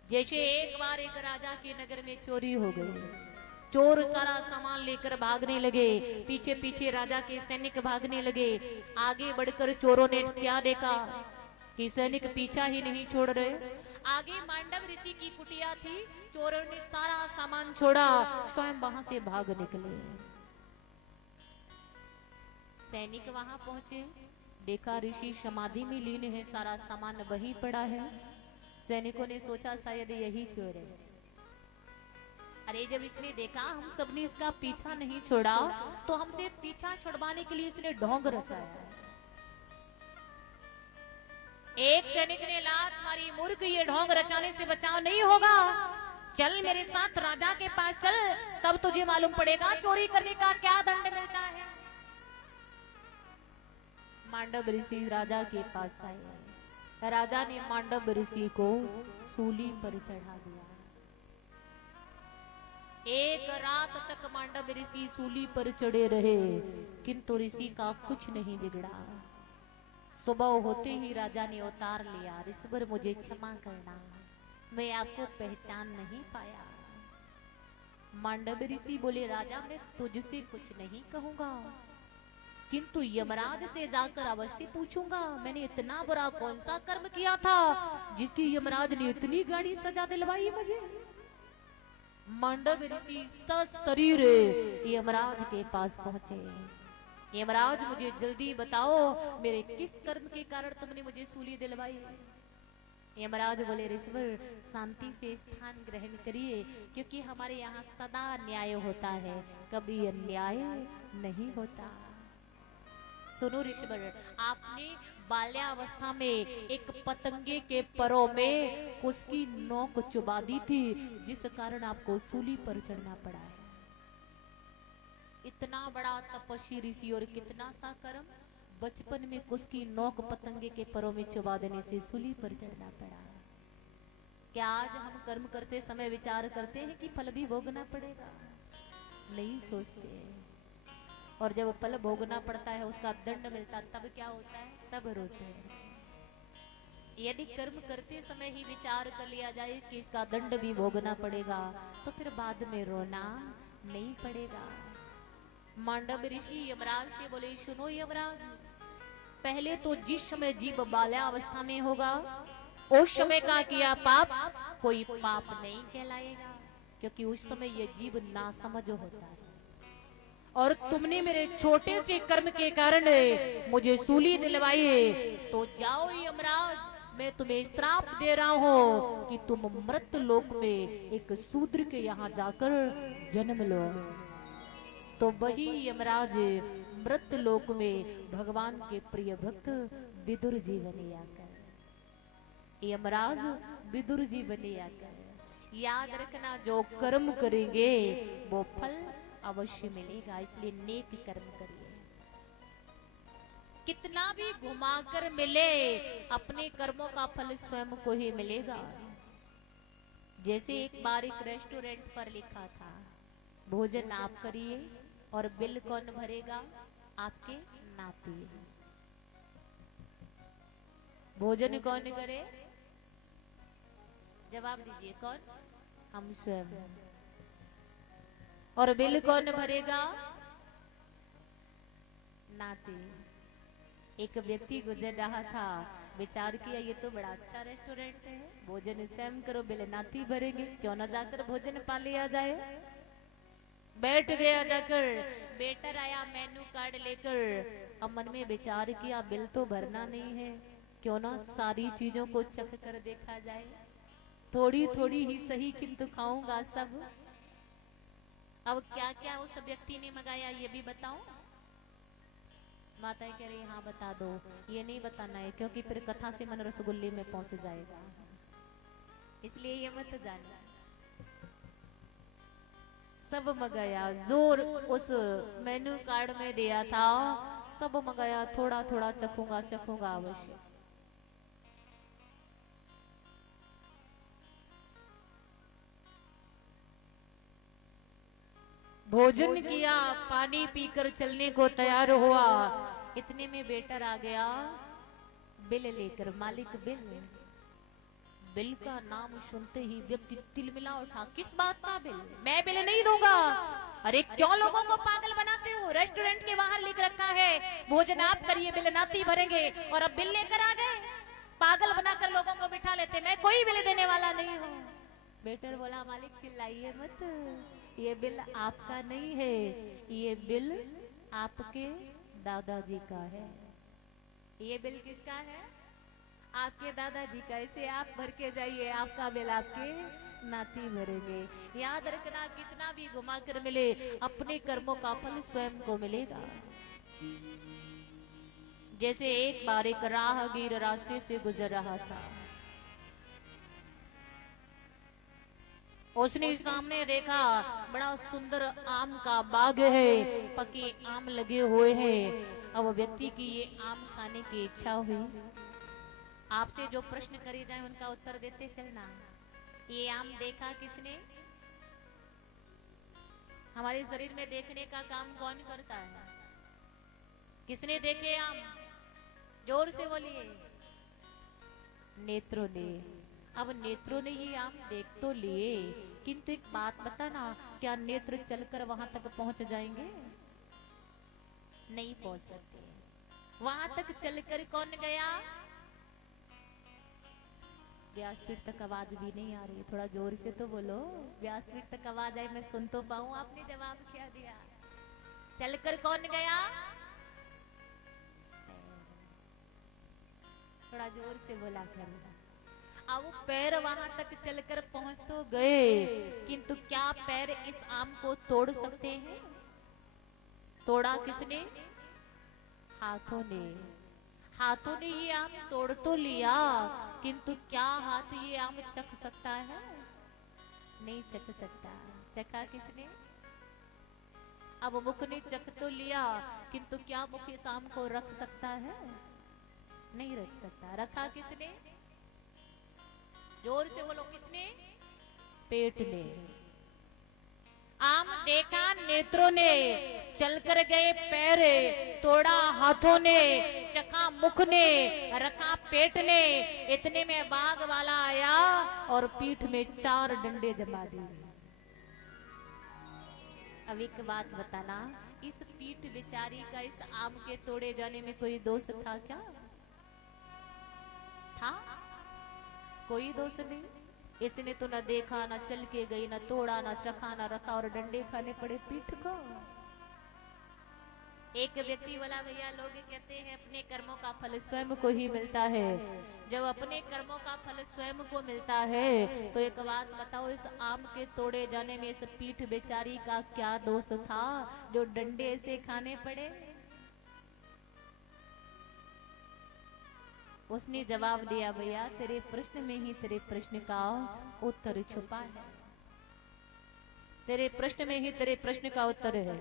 जैसे एक बार एक राजा के नगर में चोरी हो गई। चोर सारा सामान लेकर भागने लगे। पीछे पीछे राजा के सैनिक भागने लगे। आगे बढ़कर चोरों ने क्या देखा कि सैनिक पीछा ही नहीं छोड़ रहे। आगे मांडव ऋषि की कुटिया थी। चोरों ने सारा सामान छोड़ा, स्वयं वहां से भाग निकले। सैनिक वहां पहुंचे, देखा ऋषि समाधि में लीन है, सारा सामान वहीं पड़ा है। सैनिकों ने सोचा शायद यही चोर है। अरे जब इसने देखा हम सबने इसका पीछा नहीं छोड़ा, तो हमसे पीछा छुड़वाने के लिए इसने ढोंग रचाया। एक सैनिक ने लात मारी, मूर्ख ये ढोंग रचाने से बचाव नहीं होगा, चल मेरे साथ राजा के पास चल, तब तुझे मालूम पड़ेगा चोरी करने का क्या दंड मिलता है। मांडव ऋषि राजा के पास आए। राजा ने मांडव ऋषि को सूली पर चढ़ा दिया। एक रात तक मांडव ऋषि सूली पर चढ़े रहे, किंतु ऋषि का कुछ नहीं बिगड़ा। सुबह होते ही राजा ने उतार लिया, ऋषिवर मुझे क्षमा करना, मैं आपको पहचान नहीं पाया। मांडव ऋषि बोले, राजा मैं तुझसे कुछ नहीं कहूंगा, किंतु यमराज से जाकर अवश्य पूछूंगा मैंने इतना बुरा कौन सा कर्म किया था जिसकी यमराज ने इतनी गाड़ी सजा दिलवाई मुझे। मांडव ऋषि सशरीर यमराज के पास पहुंचे। यमराज मुझे जल्दी बताओ, मेरे किस कर्म के कारण तुमने मुझे सूली दिलवाई। यमराज बोले, ऋषिवर शांति से स्थान ग्रहण करिए, क्योंकि हमारे यहाँ सदा न्याय होता है, कभी अन्याय नहीं होता। सुनो ऋषिवर, आपने बाल्यावस्था में एक पतंगे के परों में उसकी नोक चुबा दी थी, जिस कारण आपको सूली पर चढ़ना पड़ा है। इतना बड़ा तपस्वी ऋषि और कितना सा कर्म, बचपन में उसकी नोक पतंगे के परों में चुबा देने से सूली पर चढ़ना पड़ा। क्या आज हम कर्म करते समय विचार करते हैं कि फल भी भोगना पड़ेगा? नहीं सोचते। और जब फल भोगना पड़ता है, उसका दंड मिलता, तब क्या होता है? तब रोते हैं। यदि कर्म करते समय ही विचार कर लिया जाए कि इसका दंड भी भोगना पड़ेगा, तो फिर बाद में रोना नहीं पड़ेगा। मांडव ऋषि यमराज से बोले, सुनो यमराज, पहले तो जिस समय जीव बाल्यावस्था में होगा, उस समय का किया पाप कोई पाप नहीं कहलाएगा, क्योंकि उस समय यह जीव नासमझ होता है। और तुमने मेरे छोटे से कर्म के कारण मुझे सूली दिलवाई है, तो जाओ यमराज, मैं तुम्हें श्राप दे रहा हूँ कि तुम मृत लोक में एक शूद्र के यहाँ जाकर जन्म लो। तो वही यमराज मृत लोक में भगवान के प्रिय भक्त विदुर जी बने आकर। यमराज विदुर जी बने आकर, याद रखना जो कर्म करेंगे वो फल अवश्य मिलेगा, इसलिए नेक कर्म करिए। कितना भी घुमाकर मिले अपने कर्मों का फल स्वयं को ही मिलेगा। जैसे एक बार एक रेस्टोरेंट पर लिखा था, भोजन आप करिए और बिल कौन भरेगा? आपके नाती। भोजन कौन करे? जवाब दीजिए, कौन? हम स्वयं। और बिल कौन भरेगा? नाती। एक व्यक्ति गुजर रहा था, विचार किया ये तो बड़ा अच्छा रेस्टोरेंट है, भोजन स्वयं करो बिल नाती भरेंगे, क्यों ना जाकर भोजन पा लिया जाए। बैठ गया जाकर, वेटर आया मेनू कार्ड लेकर, अब मन में विचार किया बिल तो भरना नहीं है, क्यों ना सारी चीजों को चख कर देखा जाए, थोड़ी थोड़ी ही सही किंतु खाऊंगा सब। अब क्या क्या उस व्यक्ति ने मंगाया ये भी बताओ। माताएं कह रही हाँ बता दो। ये नहीं बताना है क्योंकि फिर कथा से मन रसगुल्ले में पहुंच जाएगा, इसलिए ये मत जाना। सब मंगाया, जोर उस मेनू कार्ड में दिया था, सब मंगाया, थोड़ा थोड़ा चखूंगा चखूंगा अवश्य। भोजन किया, पानी पीकर चलने को तैयार हुआ, इतने में वेटर आ गया बिल लेकर। मालिक बिल। बिल का नाम सुनते ही व्यक्ति तिलमिला उठा, किस बात का बिल? मैं बिल नहीं दूंगा। अरे क्यों लोगों को पागल बनाते हो? रेस्टोरेंट के बाहर लिख रखा है भोजन आप करिए बिल नाती भरेंगे, और अब बिल लेकर आ गए। पागल बनाकर लोगों को बिठा लेते, मैं कोई बिल देने वाला नहीं हूँ। वेटर बोला मालिक चिल्लाइए मत, ये बिल आपका नहीं है, ये बिल आपके दादाजी का है। ये बिल किसका है? आपके दादाजी का। इसे आप भर के जाइए, आपका बिल आपके नाती भरेंगे। याद रखना कितना भी घुमा कर मिले अपने कर्मों का फल स्वयं को मिलेगा। जैसे एक बार एक राहगीर रास्ते से गुजर रहा था, उसने सामने देखा बड़ा सुंदर आम का बाग है, पके आम लगे हुए हैं। अब व्यक्ति की ये आम खाने की इच्छा हुई। आपसे जो प्रश्न करे जाए उनका उत्तर देते चलना। ये आम देखा किसने? हमारे शरीर में देखने का काम कौन करता है? किसने देखे आम? जोर से बोलिए। नेत्रों ने। अब नेत्रों ने ये आम देख तो लिए, किंतु एक बात बताना, क्या नेत्र चलकर वहां तक पहुंच जाएंगे? नहीं पहुंच सकते। वहां तक चलकर कौन गया? व्यासपीठ तक आवाज भी नहीं आ रही, थोड़ा जोर से तो बोलो। व्यासपीठ तक आवाज आई, मैं सुन तो पाऊं। आपने जवाब क्या दिया? चलकर कौन गया? थोड़ा जोर से बोला करो। अब वो पैर वहां तक चलकर पहुंच तो गए, किंतु क्या पैर इस आम को तोड़ सकते हैं? तोड़ा किसने? हाथों ने। हाथों ने ये आम तोड़ तो लिया, किंतु क्या हाथ ये आम चख सकता है? नहीं चख सकता। चखा किसने? अब मुख ने चख तो लिया, किंतु क्या मुख इस आम को रख सकता है? नहीं रख सकता। रखा किसने? जोर से बोलो, किसने? पेट ने। आम देखा नेत्रों ने, चलकर गए पैर, तोड़ा हाथों ने, चखा मुख ने, रखा पेट ने। इतने में बाग वाला आया और पीठ में 4 डंडे जमा दिए। अब एक बात बताना, इस पीठ बेचारी का इस आम के तोड़े जाने में कोई दोष था क्या? था? कोई दोष नहीं। इसने तो न देखा, न चल के गई, न तोड़ा, न चखा, न रखा, और डंडे खाने पड़े पीठ को। एक व्यक्ति वाला भैया लोग कहते हैं अपने कर्मों का फल स्वयं को ही मिलता है। जब अपने कर्मों का फल स्वयं को मिलता है तो एक बात बताओ, इस आम के तोड़े जाने में इस पीठ बेचारी का क्या दोष था जो डंडे से खाने पड़े? उसने जवाब दिया, भैया तेरे प्रश्न में ही तेरे प्रश्न का उत्तर छुपा है, तेरे प्रश्न में ही तेरे प्रश्न का उत्तर है।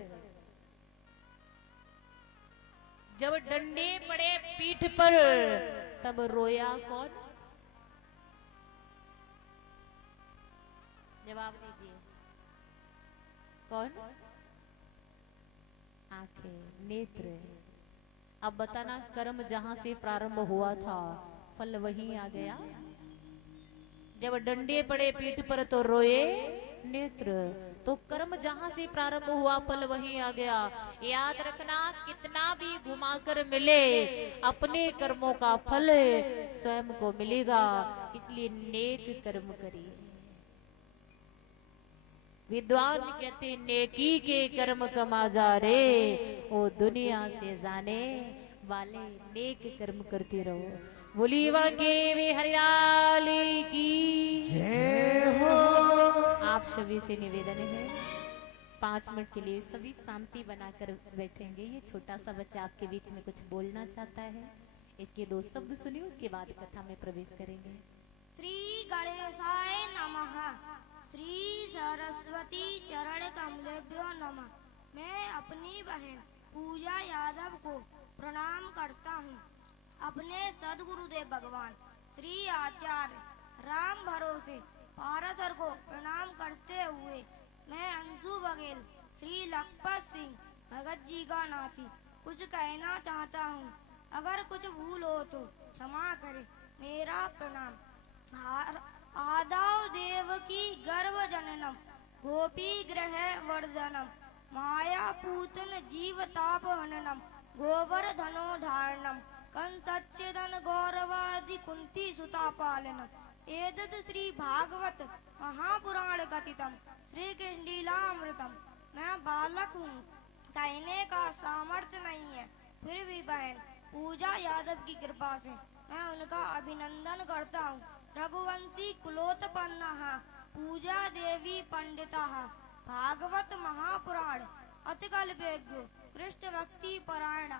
जब डंडे पड़े पीठ पर तब रोया कौन? जवाब दीजिए, कौन? आंखें, नेत्र। अब बताना, कर्म जहां से प्रारंभ हुआ था फल वहीं आ गया। जब डंडे पड़े पीठ पर तो रोए नेत्र, तो कर्म जहां से प्रारंभ हुआ फल वहीं आ गया। याद रखना, कितना भी घुमाकर मिले अपने कर्मों का फल स्वयं को मिलेगा, इसलिए नेक कर्म करिए। विद्वान कहते नेकी के कर्म कमा जा रे, वो दुनिया से जाने वाले नेक कर्म करते रहो। बोली के वे हरियाली की जय हो। आप सभी से निवेदन है 5 मिनट के लिए सभी शांति बनाकर बैठेंगे। ये छोटा सा बच्चा आपके बीच में कुछ बोलना चाहता है, इसके 2 शब्द सुनिए, उसके बाद कथा में प्रवेश करेंगे। श्री गणेशाय नमः। श्री सरस्वती चरण कमलेभ्यो नमः। मैं अपनी बहन पूजा यादव को प्रणाम करता हूँ। अपने सदगुरुदेव भगवान श्री आचार्य राम भरोसे पारासर को प्रणाम करते हुए मैं अंशु बघेल श्री लखपत सिंह भगत जी का नाती कुछ कहना चाहता हूँ। अगर कुछ भूल हो तो क्षमा करे। मेरा प्रणाम। आदाव देव की गर्भ जननम गोपी ग्रह वर्धनम माया पूतन जीवताप हननम गोवर्धनो धारणम कंसच्चिदन गौरवादि कुंती सुता पालनम एतद श्री भागवत महापुराण कथितम श्री कृष्ण लीलामृतम। मैं बालक हूँ, कहने का सामर्थ्य नहीं है, फिर भी बहन पूजा यादव की कृपा से मैं उनका अभिनंदन करता हूँ। रघुवंशी कुलोत्पन्ना पूजा देवी पंडिता भागवत महापुराण अतिकल्पेज्ञो कृष्ण भक्ति परायण।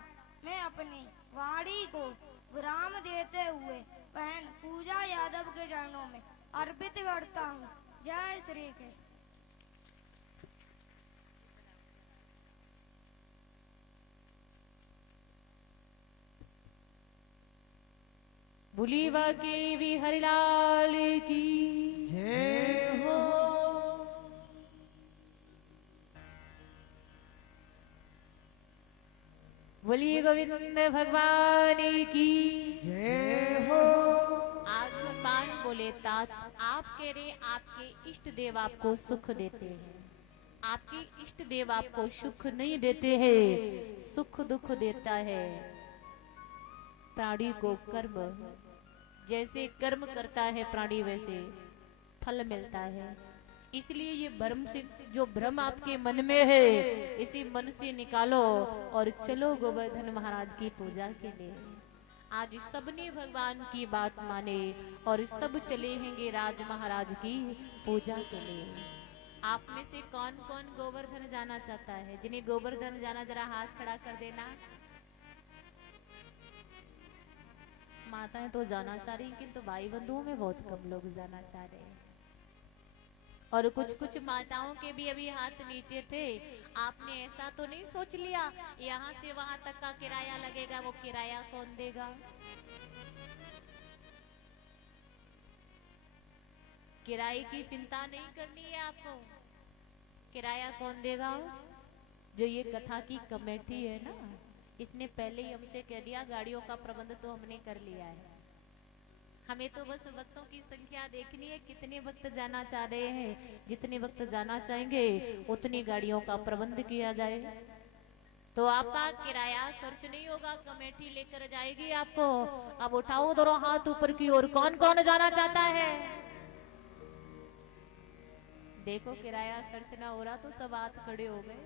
मैं अपनी वाणी को विराम देते हुए बहन पूजा यादव के चरणों में अर्पित करता हूँ। जय श्री कृष्ण। बुलीवा के भी हरिलाल की जय हो। बोलिए गोविंद भगवान की जय हो। आज भगवान बोले, तात आप कह रहे आपके इष्ट देव आपको सुख देते हैं। आपके इष्ट देव आपको सुख नहीं देते हैं, सुख दुख देता है प्राणी को। कर्म जैसे कर्म करता है प्राणी वैसे फल मिलता है। इसलिए ये भ्रम से, जो भ्रम आपके मन में है, इसी मन से निकालो और चलो गोवर्धन महाराज की पूजा के लिए। आज सबने भगवान की बात माने और सब चले हैंगे राज महाराज की पूजा के लिए। आप में से कौन कौन गोवर्धन जाना चाहता है? जिन्हें गोवर्धन जाना, जरा हाथ खड़ा कर देना। माताएं तो जाना चाह रही, किंतु भाई बंधुओं में बहुत कम लोग जाना चाह रहे हैं। और कुछ कुछ माताओं के भी अभी हाथ नीचे थे। आपने ऐसा तो नहीं सोच लिया यहाँ से वहां तक का किराया लगेगा, वो किराया कौन देगा? किराए की चिंता नहीं करनी है आपको। किराया कौन देगा? जो ये कथा की कमेटी है ना, इसने पहले ही हमसे कह दिया गाड़ियों का प्रबंध तो हमने कर लिया है। हमें तो बस भक्तों की संख्या देखनी है, कितने भक्त जाना चाह रहे हैं। जितने भक्त जाना चाहेंगे उतनी गाड़ियों का प्रबंध किया जाए। तो आपका किराया खर्च नहीं होगा, कमेटी लेकर जाएगी आपको। अब उठाओ दोनों हाथ ऊपर की ओर, कौन कौन जाना चाहता है? देखो किराया खर्च ना हो रहा तो सब हाथ खड़े हो गए,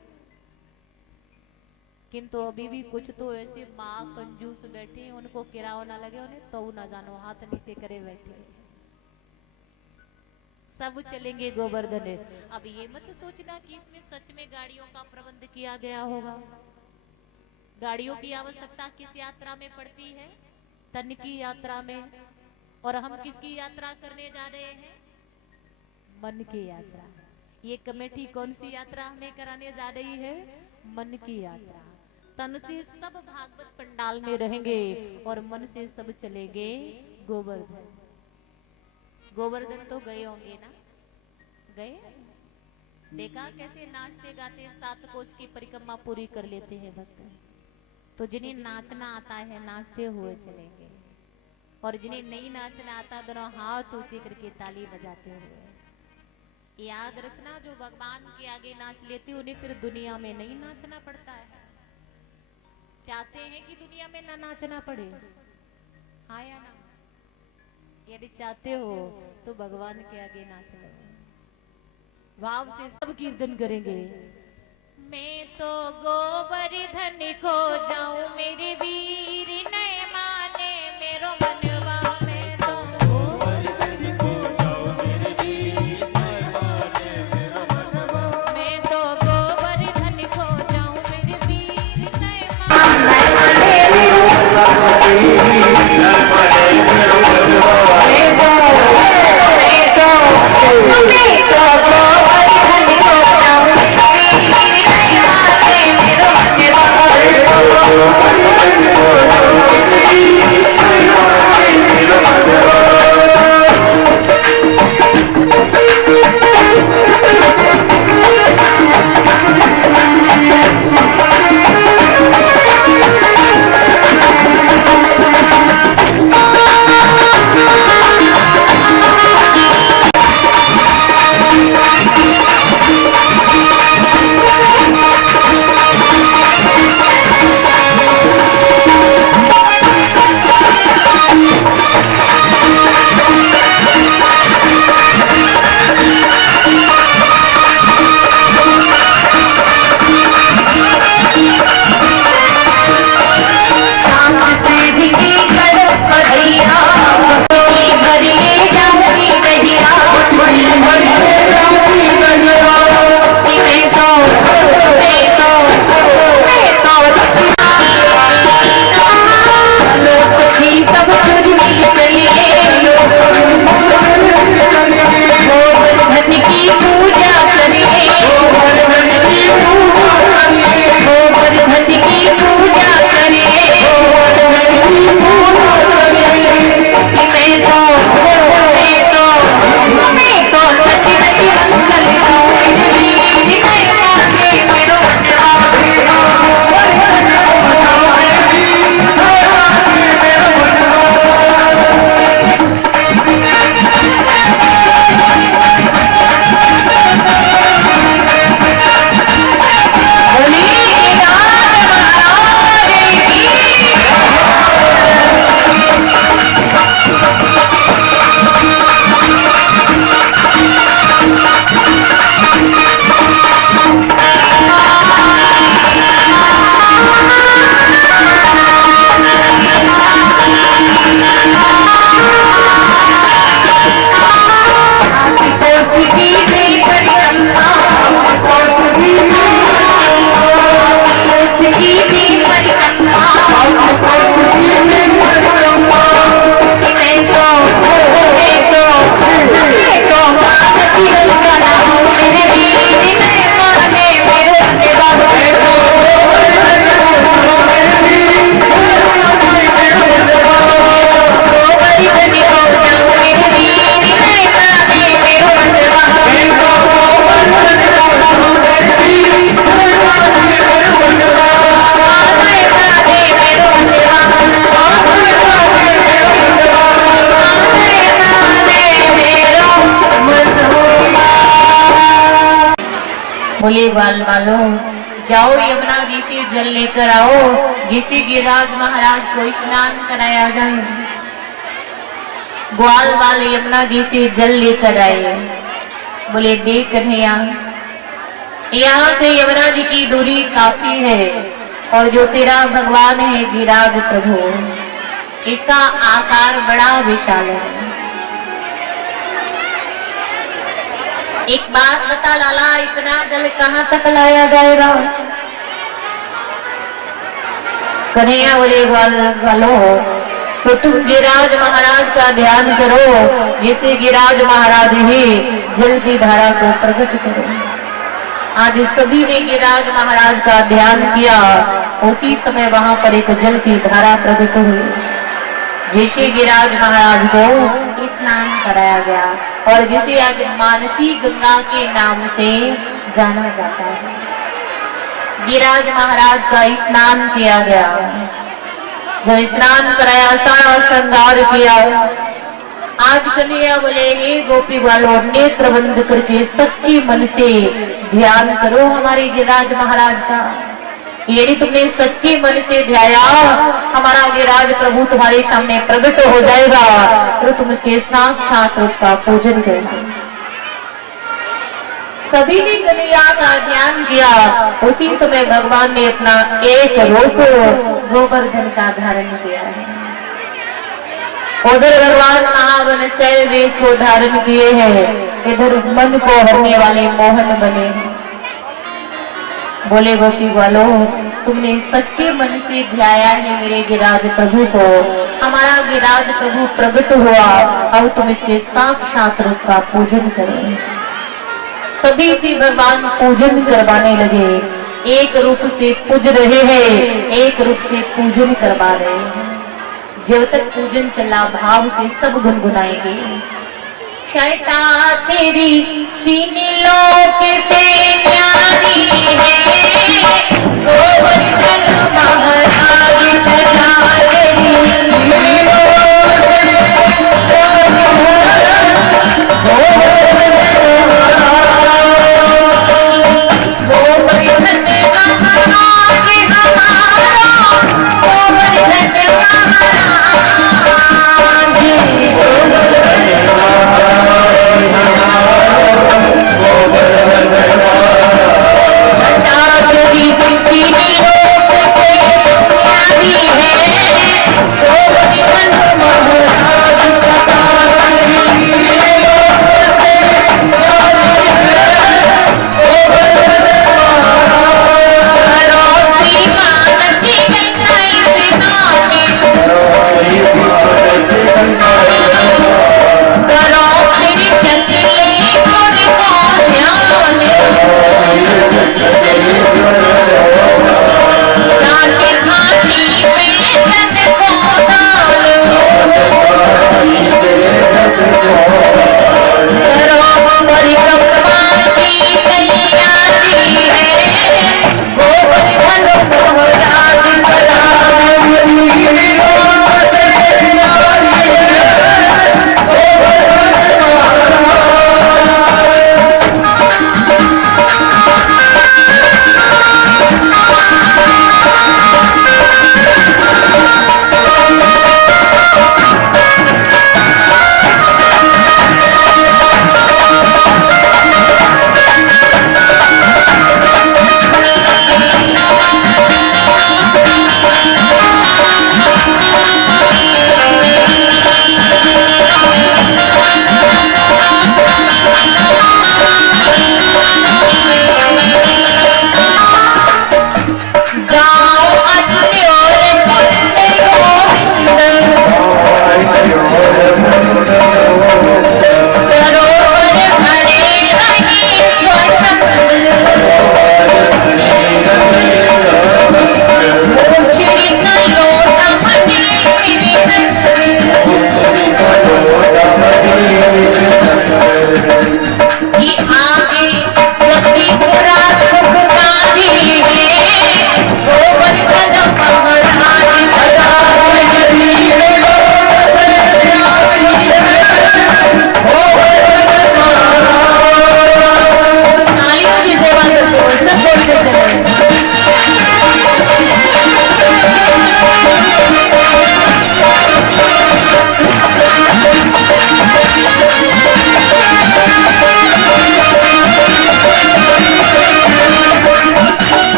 किंतु अभी भी कुछ तो ऐसे माँ कंजूस बैठे हैं, उनको किराया ना लगे, उन्हें तो ना जानो, हाथ नीचे करे बैठे। सब चलेंगे गोवर्धन। अब ये मत सोचना कि इसमें सच में गाड़ियों का प्रबंध किया गया होगा। गाड़ियों की आवश्यकता किस यात्रा में पड़ती है? तन की यात्रा में, और हम किसकी यात्रा करने जा रहे हैं? मन की यात्रा। ये कमेटी कौन सी यात्रा हमें कराने जा रही है? मन की यात्रा। तन से सब भागवत पंडाल में रहेंगे और मन से सब चलेंगे गोवर्धन। गोवर्धन तो गए होंगे ना? गए? देखा कैसे नाचते गाते 7 कोस की परिक्रमा पूरी कर लेते हैं भक्त। तो जिन्हें नाचना आता है नाचते हुए चलेंगे, और जिन्हें नहीं नाचना आता दोनों हाथ ऊंचे करके ताली बजाते हुए। याद रखना, जो भगवान के आगे नाच लेते उन्हें फिर दुनिया में नहीं नाचना पड़ता है। चाहते हैं कि दुनिया में ना नाचना पड़े? हाँ या ना? यदि चाहते हो तो भगवान के आगे नाच लो, भाव से सब कीर्तन करेंगे। मैं तो गोवर्धन को जाऊं मेरे वीर नए माने मेरो मनवा। मैं तो गोवर्धन को जाऊं मेरे वीर नए माने मेरो मनवा। मैं तो गोवर्धन को जाऊं मेरे वीर नए माने बोले बाल बालों, जाओ यमुना जी से जल लेकर आओ, जिसे गिरिराज महाराज को स्नान कराया जाए। ग्वाल बाल यमुना जी से जल लेकर आए। बोले देख कन्हैया, यहाँ से यमुना जी की दूरी काफी है, और जो तेरा भगवान है गिरिराज प्रभु, इसका आकार बड़ा विशाल है। एक बात बता लाला, इतना जल कहाँ तक लाया जाएगा? कन्हैया बोले ग्वाल वालों, तो तुम गिरिराज महाराज का ध्यान करो, जैसे गिरिराज महाराज ही जल की धारा को प्रकट करो। आज सभी ने गिरिराज महाराज का ध्यान किया, उसी समय वहां पर एक जल की धारा प्रकट हुई, जिसे गिरिराज महाराज को स्नान कराया गया और जिसे आज मानसी गंगा के नाम से जाना जाता है। गिरिराज महाराज का स्नान किया गया, जब स्नान कराया, सारा श्रृंगार किया। आज कन्हैया बोले, हे गोपी वालों, नेत्र बंद करके सच्ची मन से ध्यान करो हमारे गिरिराज महाराज का। यदि तुमने सच्ची मन से ध्याया, हमारा गिरिराज प्रभु तुम्हारे सामने प्रकट हो जाएगा, तो तुम उसके साक्षात रूप का पूजन करना। सभी ने कन्हैया का ध्यान किया, उसी समय भगवान ने अपना एक रूप गोवर्धन का धारण किया है। उधर भगवान महावन शैल वेश को धारण किए हैं, इधर मन को हरने वाले मोहन बने हैं। बोले, गोपी वालों, तुमने सच्चे मन से ध्याया है मेरे गिरिराज प्रभु को, हमारा गिरिराज प्रभु प्रकट हुआ, अब तुम इसके साक्षात रूप का पूजन करो। सभी से भगवान पूजन करवाने लगे, एक रूप से पूज रहे हैं, एक रूप से पूजन करवा रहे हैं। जब तक पूजन चला, भाव से सब गुनगुनाएंगे। छटा तेरी तीन लोक से न्यारी है, गोवर्धन महाराज छटा तेरी तीन लोक से गोवर्धन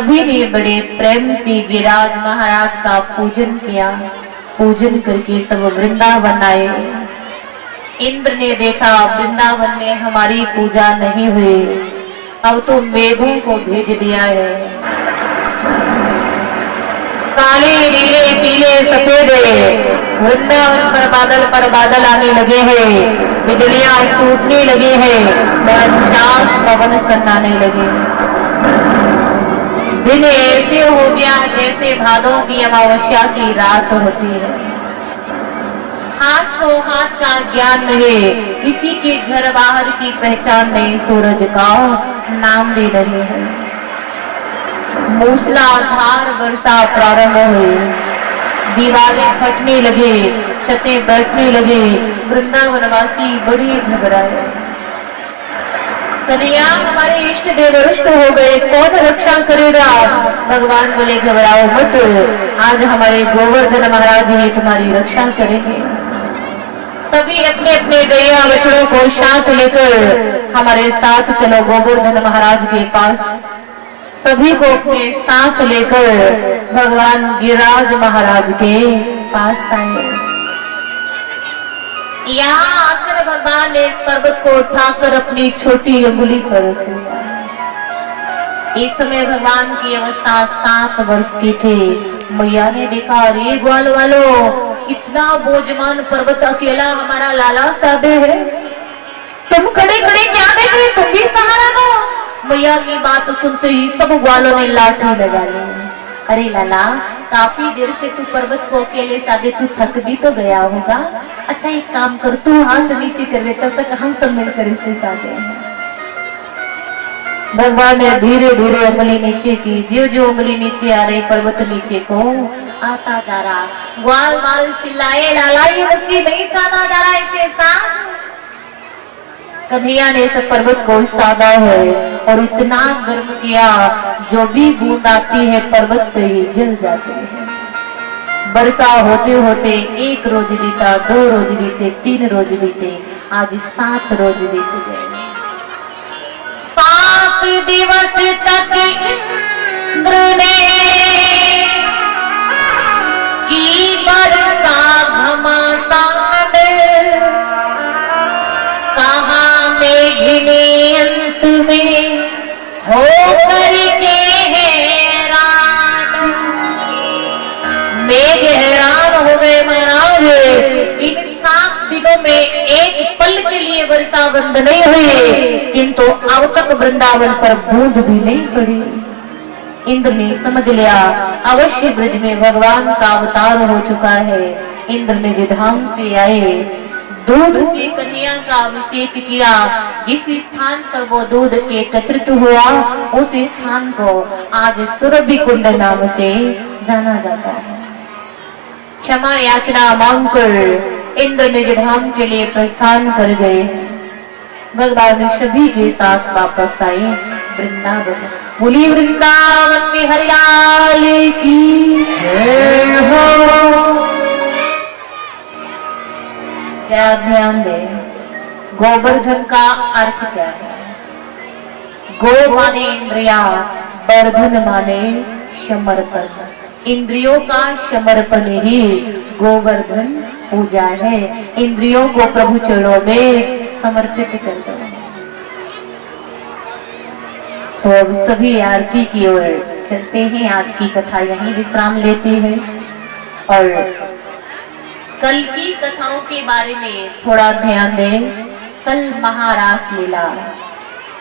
सभी ने बड़े प्रेम से गिरिराज महाराज का पूजन किया। पूजन करके सब वृंदावन आए। इंद्र ने देखा वृंदावन में हमारी पूजा नहीं हुई, अब तो मेघों को भेज दिया है। काले नीले पीले सफेद वृंदावन पर बादल आने लगे हैं, बिजलियां टूटने लगे हैं, पवन सन्नाने लगे। दिन ऐसे हो गया जैसे भादों की अमावस्या की रात होती है। हाथ को हाथ का ज्ञान नहीं, किसी के घर बाहर की पहचान नहीं, सूरज का नाम भी नहीं है। मूसलाधार वर्षा प्रारंभ हुई, दीवारें फटने लगे, छतें बैठने लगे। वृंदावनवासी बड़े घबराए। कन्हैया हमारे इष्ट देव रुष्ट हो गए, कौन रक्षा करेगा? भगवान बोले घबराओ मत, आज हमारे गोवर्धन महाराज ही तुम्हारी रक्षा करेंगे। सभी अपने अपने गैया बछड़ों को साथ लेकर हमारे साथ चलो गोवर्धन महाराज के पास। सभी को अपने साथ लेकर भगवान गिरिराज महाराज के पास आए। यहाँ आकर भगवान ने इस पर्वत को उठाकर अपनी छोटी अंगुली पर रख लिया। इस समय भगवान की अवस्था 7 वर्ष की थी। मैया ने देखा, अरे ग्वाल वालों, इतना बोझमान पर्वत अकेला हमारा लाला साधे है, तुम खड़े खड़े क्या देख रहे, तुम भी सहारा दो। मैया की बात सुनते ही सब ग्वालों ने लाठी लगा ली। अरे लाला, काफी देर से तू पर्वत को अकेले साधे, तू थक भी तो गया होगा। अच्छा एक काम कर, तू हाथ नीचे कर ले, तब तक हम सब मिलकर इसे साधे। भगवान ने धीरे धीरे उंगली नीचे की, जो जो उंगली नीचे आ रही पर्वत नीचे को आता जा रहा। ग्वाल बाल चिल्लाए, लाला ये मुझसे नहीं साधा जा रहा, इसे साध। कन्हैया ने इस पर्वत को साधा है और इतना गर्म किया, जो भी बूंद आती है पर्वत पे ही जल जाती है। वर्षा होते होते 1 रोज बीता, 2 रोज बीते, 3 रोज बीते, आज 7 रोज बीत गए। 7 दिवस तक इंद्र ने की वर्षा घमासान, कहा मेघने अंत में हो करके हैरान। मेघ हैरान हो गए महाराज, इन 7 दिनों में एक पल के लिए वर्षा बंद नहीं हुई, किंतु अब तक वृंदावन पर बूंद भी नहीं पड़ी। इंद्र ने समझ लिया अवश्य ब्रज में भगवान का अवतार हो चुका है। इंद्र ने जिधाम से आए, दूध से कन्हैया का अभिषेक किया। जिस स्थान पर वो दूध एकत्रित हुआ, उस स्थान को आज सुरभि कुंड नाम से जाना जाता है। क्षमा याचना मांगकर इंद्र निज धाम के लिए प्रस्थान कर गए। भगवान सभी के साथ वापस आए वृंदावन। बोली वृंदावन में हरियाल की जय हो। क्या ध्यान दे, गोवर्धन का अर्थ क्या है? गो माने इंद्रिया, वर्धन माने समर्पण। इंद्रियों का समर्पण ही गोवर्धन पूजा है। इंद्रियों को प्रभु चरणों में समर्पित कर दो। तो अब सभी आरती की ओर चलते हैं। आज की कथा यहीं विश्राम लेती है और कल की कथाओं के बारे में थोड़ा ध्यान दें। कल महारास लीला,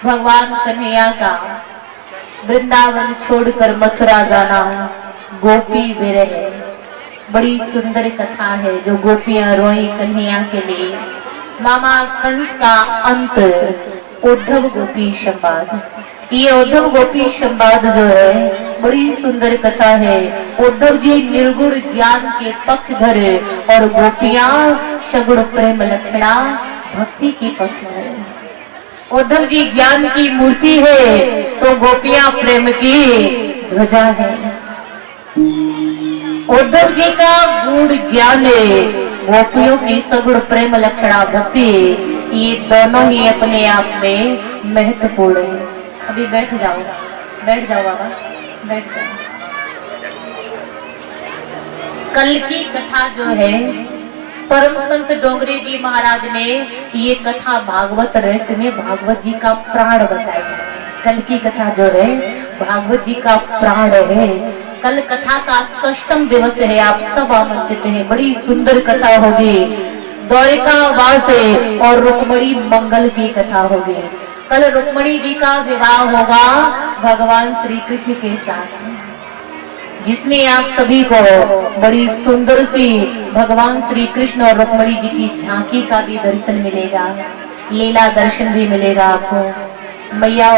भगवान कन्हैया का वृंदावन छोड़कर मथुरा जाना, गोपी विरह, बड़ी सुंदर कथा है जो गोपियां रोई कन्हैया के लिए। मामा कंस का अंत, उद्धव गोपी संवाद। ये उद्धव गोपी संवाद जो है बड़ी सुंदर कथा है। उद्धव जी निर्गुण ज्ञान के पक्ष धरे और गोपियां सगुण प्रेम लक्षणा भक्ति के पक्ष धरे। उद्धव जी ज्ञान की मूर्ति है तो गोपियां प्रेम की ध्वजा है। उद्धव जी का गूढ़ ज्ञान है, गोपियों की सगुण प्रेम लक्षणा भक्ति, ये दोनों ही अपने आप में महत्वपूर्ण है। अभी बैठ जाओ बाबा। बैठ जाओ। कल की कथा जो है परम संत डोंगरे जी महाराज ने ये कथा भागवत रहस्य में भागवत जी का प्राण बताया। कल की कथा जो है भागवत जी का प्राण है। कल कथा का 6वां दिवस है, आप सब आमंत्रित हैं। बड़ी सुंदर कथा होगी, द्वारिका वास और रुक्मणी मंगल की कथा होगी। कल रुक्मणी जी का विवाह होगा भगवान श्री कृष्ण के साथ, जिसमें आप सभी को बड़ी सुंदर सी भगवान श्री कृष्ण और रुक्मणी जी की झांकी का भी दर्शन मिलेगा, लीला दर्शन भी मिलेगा आपको। मैया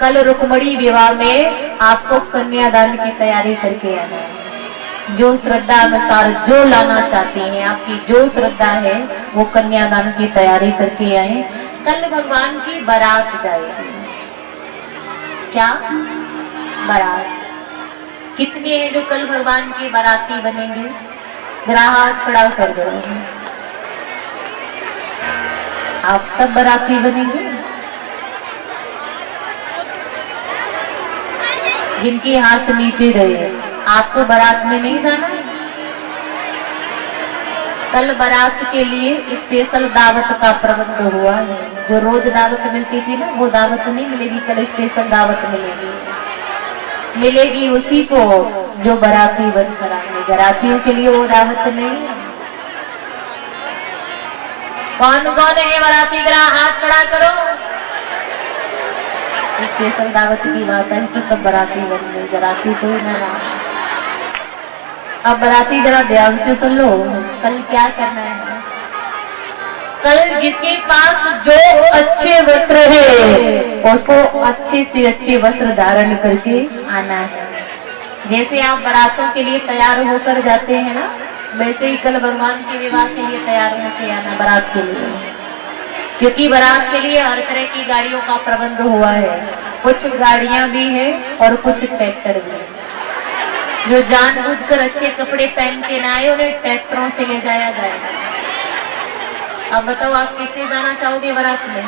कल रुक्मणी विवाह में आपको कन्यादान की तैयारी करके आना है। जो श्रद्धा अनुसार जो लाना चाहती हैं, आपकी जो श्रद्धा है वो कन्यादान की तैयारी करके आए। कल भगवान की बारात जाएगी। क्या बारात? कितने हैं जो कल भगवान के बाराती बनेंगे? जरा हाथ खड़ा कर दो। आप सब बाराती बनेंगे? जिनके हाथ नीचे रहे, आपको बारात में नहीं जाना। कल बारात के लिए स्पेशल दावत का प्रबंध हुआ है। जो रोज दावत मिलती थी ना, वो दावत नहीं मिलेगी, कल स्पेशल दावत मिलेगी उसी को जो बाराती बनकर आएंगे। बारातियों के लिए वो दावत नहीं है। कौन कौन है बाराती? जरा हाथ खड़ा करो। स्पेशल दावत की बात है तो सब बाराती बन गए, बाराती कोई ना रहा। अब बाराती जरा ध्यान से सुन लो, कल क्या करना है। कल जिसके पास जो अच्छे वस्त्र है उसको अच्छे से अच्छे वस्त्र धारण करके आना है। जैसे आप बारातों के लिए तैयार होकर जाते हैं ना, वैसे ही कल भगवान के विवाह के लिए तैयार होकर आना बारात के लिए, क्योंकि बारात के लिए हर तरह की गाड़ियों का प्रबंध हुआ है। कुछ गाड़ियां भी है और कुछ ट्रैक्टर भी है। जो जानबूझकर अच्छे कपड़े पहन के ना आए उन्हें ट्रैक्टरों से ले जाया जाएगा। अब बताओ आप किससे जाना चाहोगे बारात में?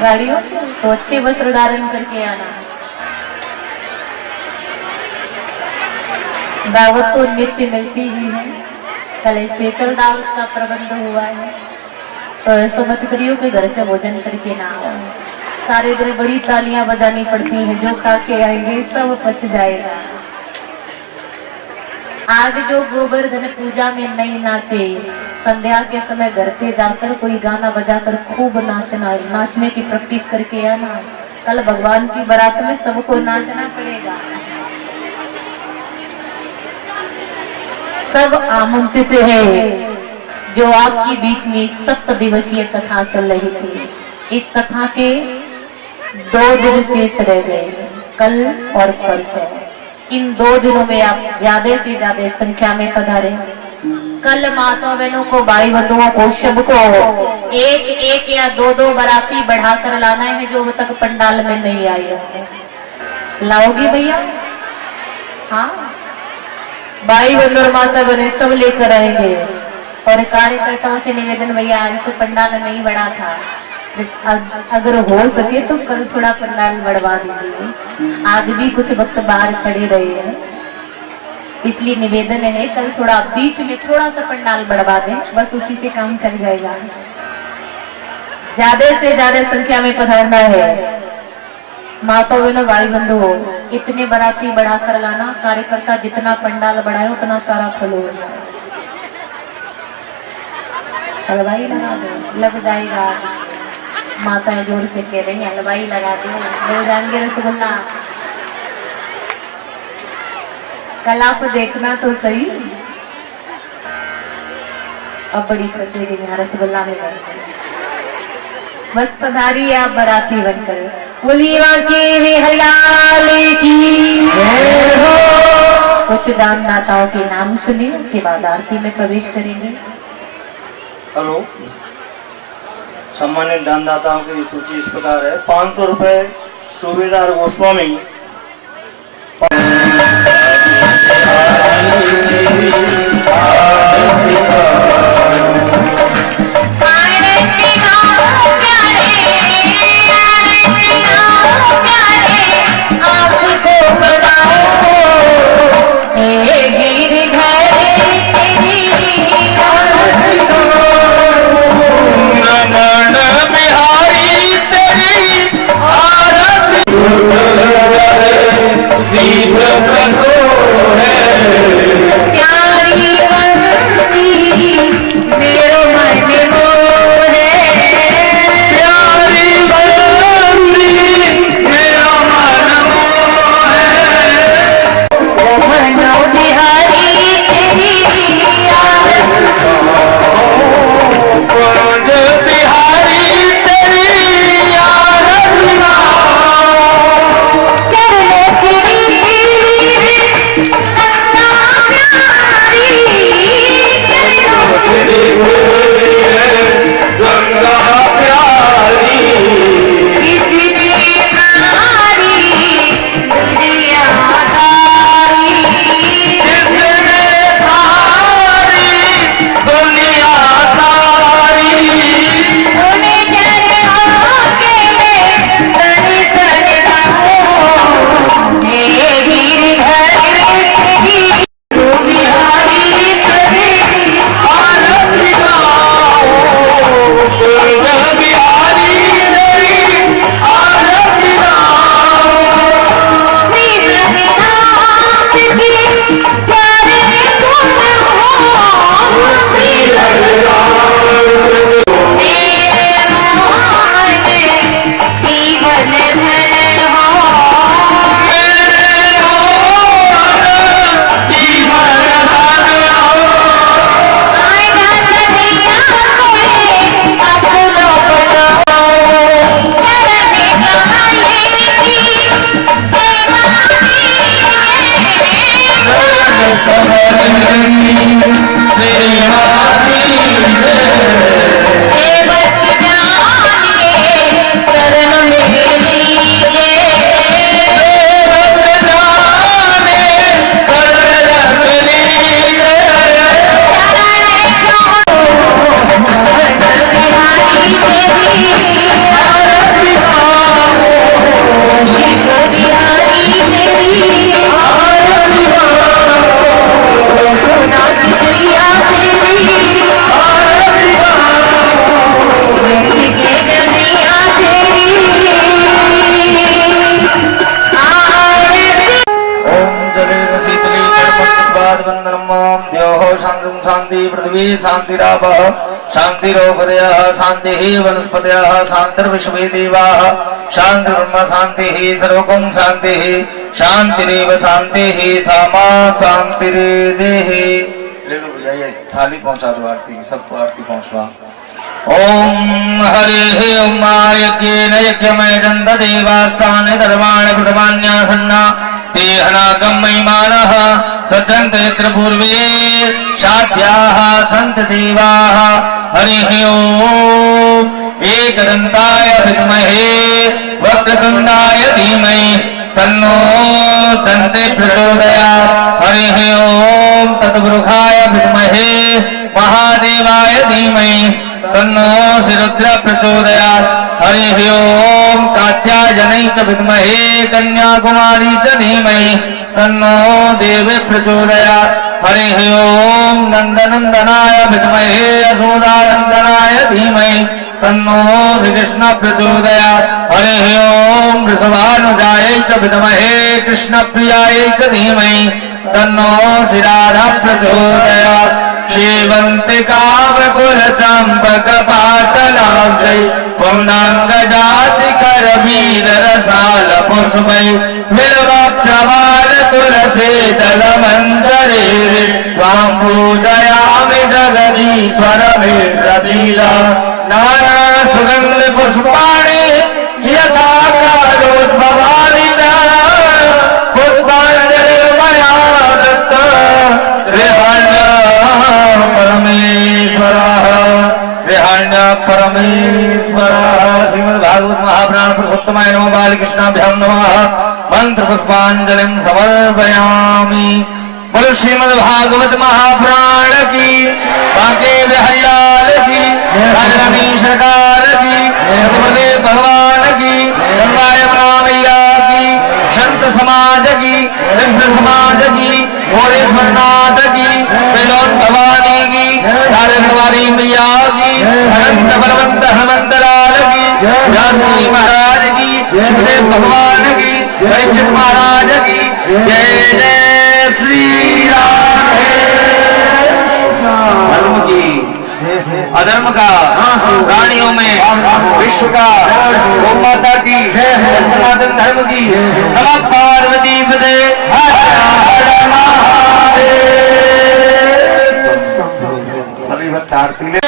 गाड़ियों से? तो अच्छे वस्त्र धारण करके आना। दावत तो नित्य मिलती ही है, कल स्पेशल दावत का प्रबंध हुआ है। तो ऐसा मत करियो कि घर से भोजन करके ना आओ। सारे दिन बड़ी तालियां बजानी पड़ती हैं, जो खा के आएंगे सब पच जाएगा। आज जो गोवर्धन पूजा में नहीं नाचे, संध्या के समय घर पे जाकर कोई गाना बजाकर खूब नाचने की प्रैक्टिस करके आना। कल भगवान की बारात में सबको नाचना पड़ेगा। सब आमंत्रित है। जो आपके बीच में 7 दिवसीय कथा चल रही थी, इस कथा के 2 दिन शेष रह गए, कल और परसों। इन 2 दिनों में आप ज्यादा से ज्यादा संख्या में पधारे। कल माता बहनों को, भाई बंधुओं को, सबको एक या 2 बाराती बढ़ाकर लाना है जो अब तक पंडाल में नहीं आए होंगे। लाओगी भैया? हाँ, भाई बंधु और माता बहने सब लेकर आएंगे। और कार्यकर्ताओं से निवेदन, भैया आज तो पंडाल नहीं बढ़ा था, अगर हो सके तो कल थोड़ा पंडाल बढ़वा दीजिए। आज भी कुछ वक्त बाहर खड़े रहे हैं, इसलिए निवेदन है कल थोड़ा बीच में थोड़ा सा पंडाल बढ़वा दें, बस उसी से काम चल जाएगा। ज्यादा से ज्यादा संख्या में पधारना है। माता बहनों, भाई बंधु, इतने बाराती बढ़ा कर लाना। कार्यकर्ता जितना पंडाल बढ़ाए उतना सारा फल हो जाए। हलवाई लगा दो, लग जाएगा। माता जोर से कह रही है हलवाई लगा दो, मिल जाएंगे रसगुल्ला। कल आप देखना तो सही, अब बड़ी खुशी की यहाँ रसगुल्ला में बस पधारी आप बाराती बनकर। बोलिए की वे हरियाली की जय हो। कुछ दान दाताओं के नाम सुनिए, उसके बाद आरती में प्रवेश करेंगे। हेलो, सम्मानित दानदाताओं की सूची इस प्रकार है। 500 रुपए सूबेदार गोस्वामी, आप शांतिरापः शांतिरोगदयः शांतिः वनस्पतयः शांतिर्विश्वे देवाः शांतिर्ब्रह्म शांतिः सर्वगुण शांतिः शांतिरेव शांतिः सामा शांतिरेदेहि। ले लो भैया ये थाली पहुंचा दो आरती की, सबको आरती पहुंचवा। ओम हरे ओम यज्ञेन यज्ञमय दंत देवास्तानि धर्माणि प्रथमान्यासन्ना तेहनागम महिमानः सज्जन्ते यत्र पूर्वे शाद्याः सन्ति देवाः। हरिः ओम एकदन्ताय विद्महे वक्रतुण्डाय धीमहि तन्नो दन्ते प्रचोदयात्। हरिः ओम तद्वृखाय विद्महे महादेवाय धीमहि तन्नो श्रीरुद्र प्रचोदयात्। हरिः ओम कात्यायनै च विद्महे कन्याकुमारी च धीमहि तन्नो देवी प्रचोदयात्। हरिः ओम नंदनंदनाय विद्महे यशोदानंदनाय धीमहि तन्नो श्रीकृष्ण प्रचोदयात्। हरिः ओम वृषभानुजायै च विद्महे कृष्णप्रियायै च धीमहि तन्नो श्रीराधा प्रचोदयात्। शेवन्तिकावकुल चम्पक पाटलाब्जै पुण्डाङ्गजाति करवीर रसाल पुष्पै बिल्वप्रवाल तुलसी दल मञ्जरे त्वां पूजयामि जगदीश्वर मे प्रसीद। नाना सुगन्ध पुष्पाणि यथा कालोद्भवानि च पुष्पाञ्जलिर्मया दत्ता परमेश्वरः। श्रीमद्भागवत महापुराण पुरुषोत्तमाय नमः। बालकृष्णाभ्यां नमः। मंत्र पुष्पांजलिं समर्पयामि। बोलो श्रीमद्भागवत महापुराण की, बांके बिहारीलाल की, राजरानी सरकार की, सतगुरुदेव भगवान की, गंगा यमुना मैया की, संत समाज की, विप्र समाज की, घोड़ेश्वरनाथ की, बेलोन भवानी की, राजगढ़वारी मैया की, अनंत बलवंत हनुमंत लाल की, व्यासी महाराज की, सुखदेव भगवान की, परीक्षित महाराज की। जय जय श्री राम। धर्म की अधर्म का प्राणियों में विश्व का गौ माता की सनातन धर्म की। नमः पार्वती पते सभी भक्त आरती ले।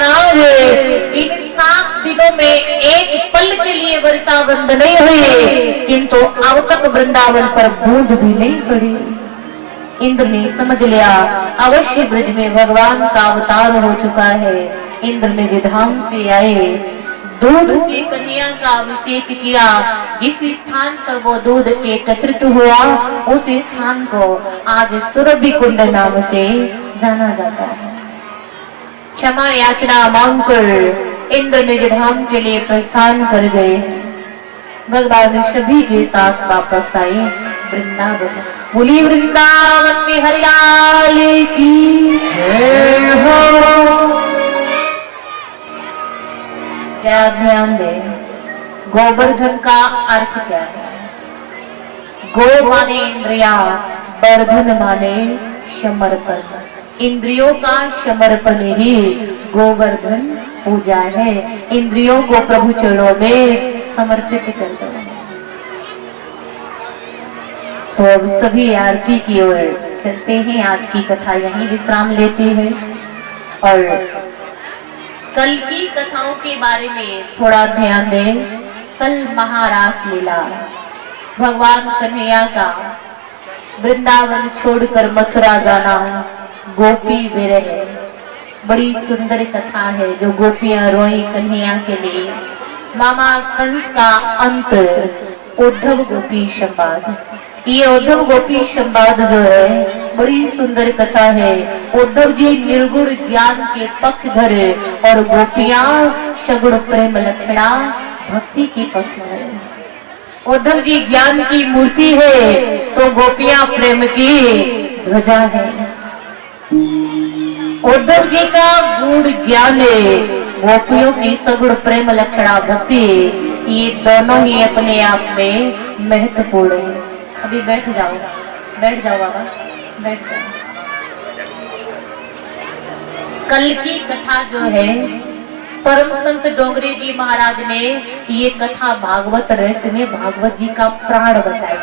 इन 7 दिनों में एक पल के लिए वर्षा बंद नहीं हुई, किंतु अब तक वृंदावन पर बूंद भी नहीं पड़ी। इंद्र ने समझ लिया अवश्य ब्रज में भगवान का अवतार हो चुका है। इंद्र ने धाम से आए दूध से कन्या का अभिषेक किया। जिस स्थान पर वो दूध एकत्रित हुआ उस स्थान को आज सुरभि कुंड नाम से जाना जाता है। क्षमा याचना मांगकर इंद्र निज धाम के लिए प्रस्थान कर गए। भगवान सभी के साथ वापस आए वृंदावन। बोली वृंदावन में हरिलाल की जय हो। क्या ध्यान दे, गोवर्धन का अर्थ क्या है? गो माने इंद्रिया, वर्धन माने समर्पण। इंद्रियों का समर्पण ही गोवर्धन पूजा है। इंद्रियों को प्रभु चरणों में समर्पित कर दो। तो अब सभी आरती की ओर चलते हैं। आज की कथा यहीं विश्राम लेते हैं और कल की कथाओं के बारे में थोड़ा ध्यान दें। कल महारास लीला, भगवान कन्हैया का वृंदावन छोड़कर मथुरा जाना, गोपी विरह, बड़ी सुंदर कथा है जो गोपियां रोई कन्हैया के लिए। मामा कंस का अंत, उद्धव गोपी संवाद। ये उद्धव गोपी संवाद जो है बड़ी सुंदर कथा है। उद्धव जी निर्गुण ज्ञान के पक्षधर और गोपियां सगुण प्रेम लक्षणा भक्ति के पक्षधर। उद्धव जी ज्ञान की मूर्ति है तो गोपियां प्रेम की ध्वजा है। उद्धव जी का गुण ज्ञान है, गोपियों की सगुण प्रेम लक्षणा भक्ति, ये दोनों ही अपने आप में महत्वपूर्ण है। अभी बैठ जाओ बाबा, बैठ जाओ। कल की कथा जो है परम संत डोंगरे जी महाराज ने ये कथा भागवत रहस्य में भागवत जी का प्राण बताया।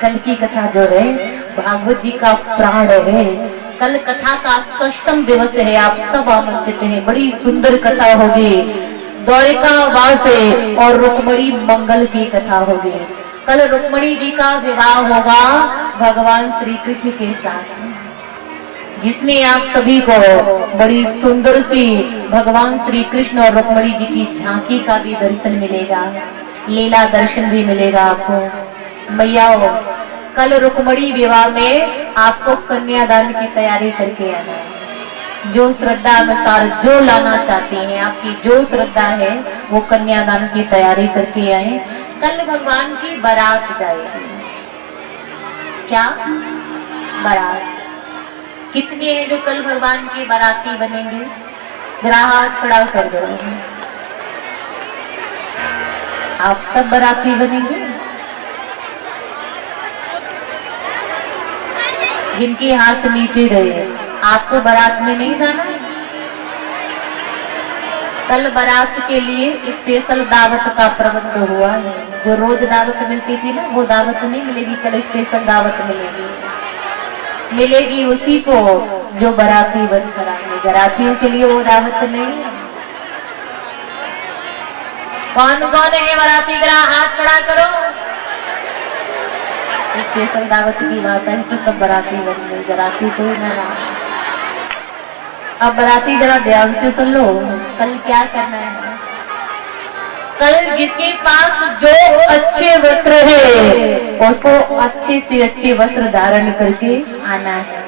कल की कथा जो है भागवत जी का प्राण है। कल कथा का षष्ठम दिवस है, आप सब आमंत्रित हैं। बड़ी सुंदर कथा होगी, द्वारिका वास और रुक्मणी मंगल की कथा होगी। कल रुक्मणी जी का विवाह होगा भगवान श्री कृष्ण के साथ, जिसमें आप सभी को बड़ी सुंदर सी भगवान श्री कृष्ण और रुक्मणी जी की झांकी का भी दर्शन मिलेगा, लीला दर्शन भी मिलेगा आपको। मैया कल रुक्मणी विवाह में आपको कन्यादान की तैयारी करके आना है। जो श्रद्धा अनुसार जो लाना चाहती हैं, आपकी जो श्रद्धा है वो कन्यादान की तैयारी करके आए। कल भगवान की बारात जाएगी। क्या बारात? कितने हैं जो कल भगवान के बाराती बनेंगे? जरा हाथ खड़ा कर दो। आप सब बाराती बनेंगे? जिनके हाथ नीचे गए, आपको बारात में नहीं जाना। कल बारात के लिए स्पेशल दावत का प्रबंध हुआ है। जो रोज दावत मिलती थी ना, वो दावत नहीं मिलेगी, कल स्पेशल दावत मिलेगी उसी को जो बाराती बनकर आएंगे। बारातियों के लिए वो दावत नहीं है। कौन कौन है बाराती? जरा हाथ खड़ा करो। स्पेशल दावत की बात है तो सब बाराती बन गए, बाराती कोई ना रहा। अब बाराती जरा ध्यान से सुन लो, कल क्या करना है। कल जिसके पास जो अच्छे वस्त्र है उसको अच्छे से अच्छे वस्त्र धारण करके आना है।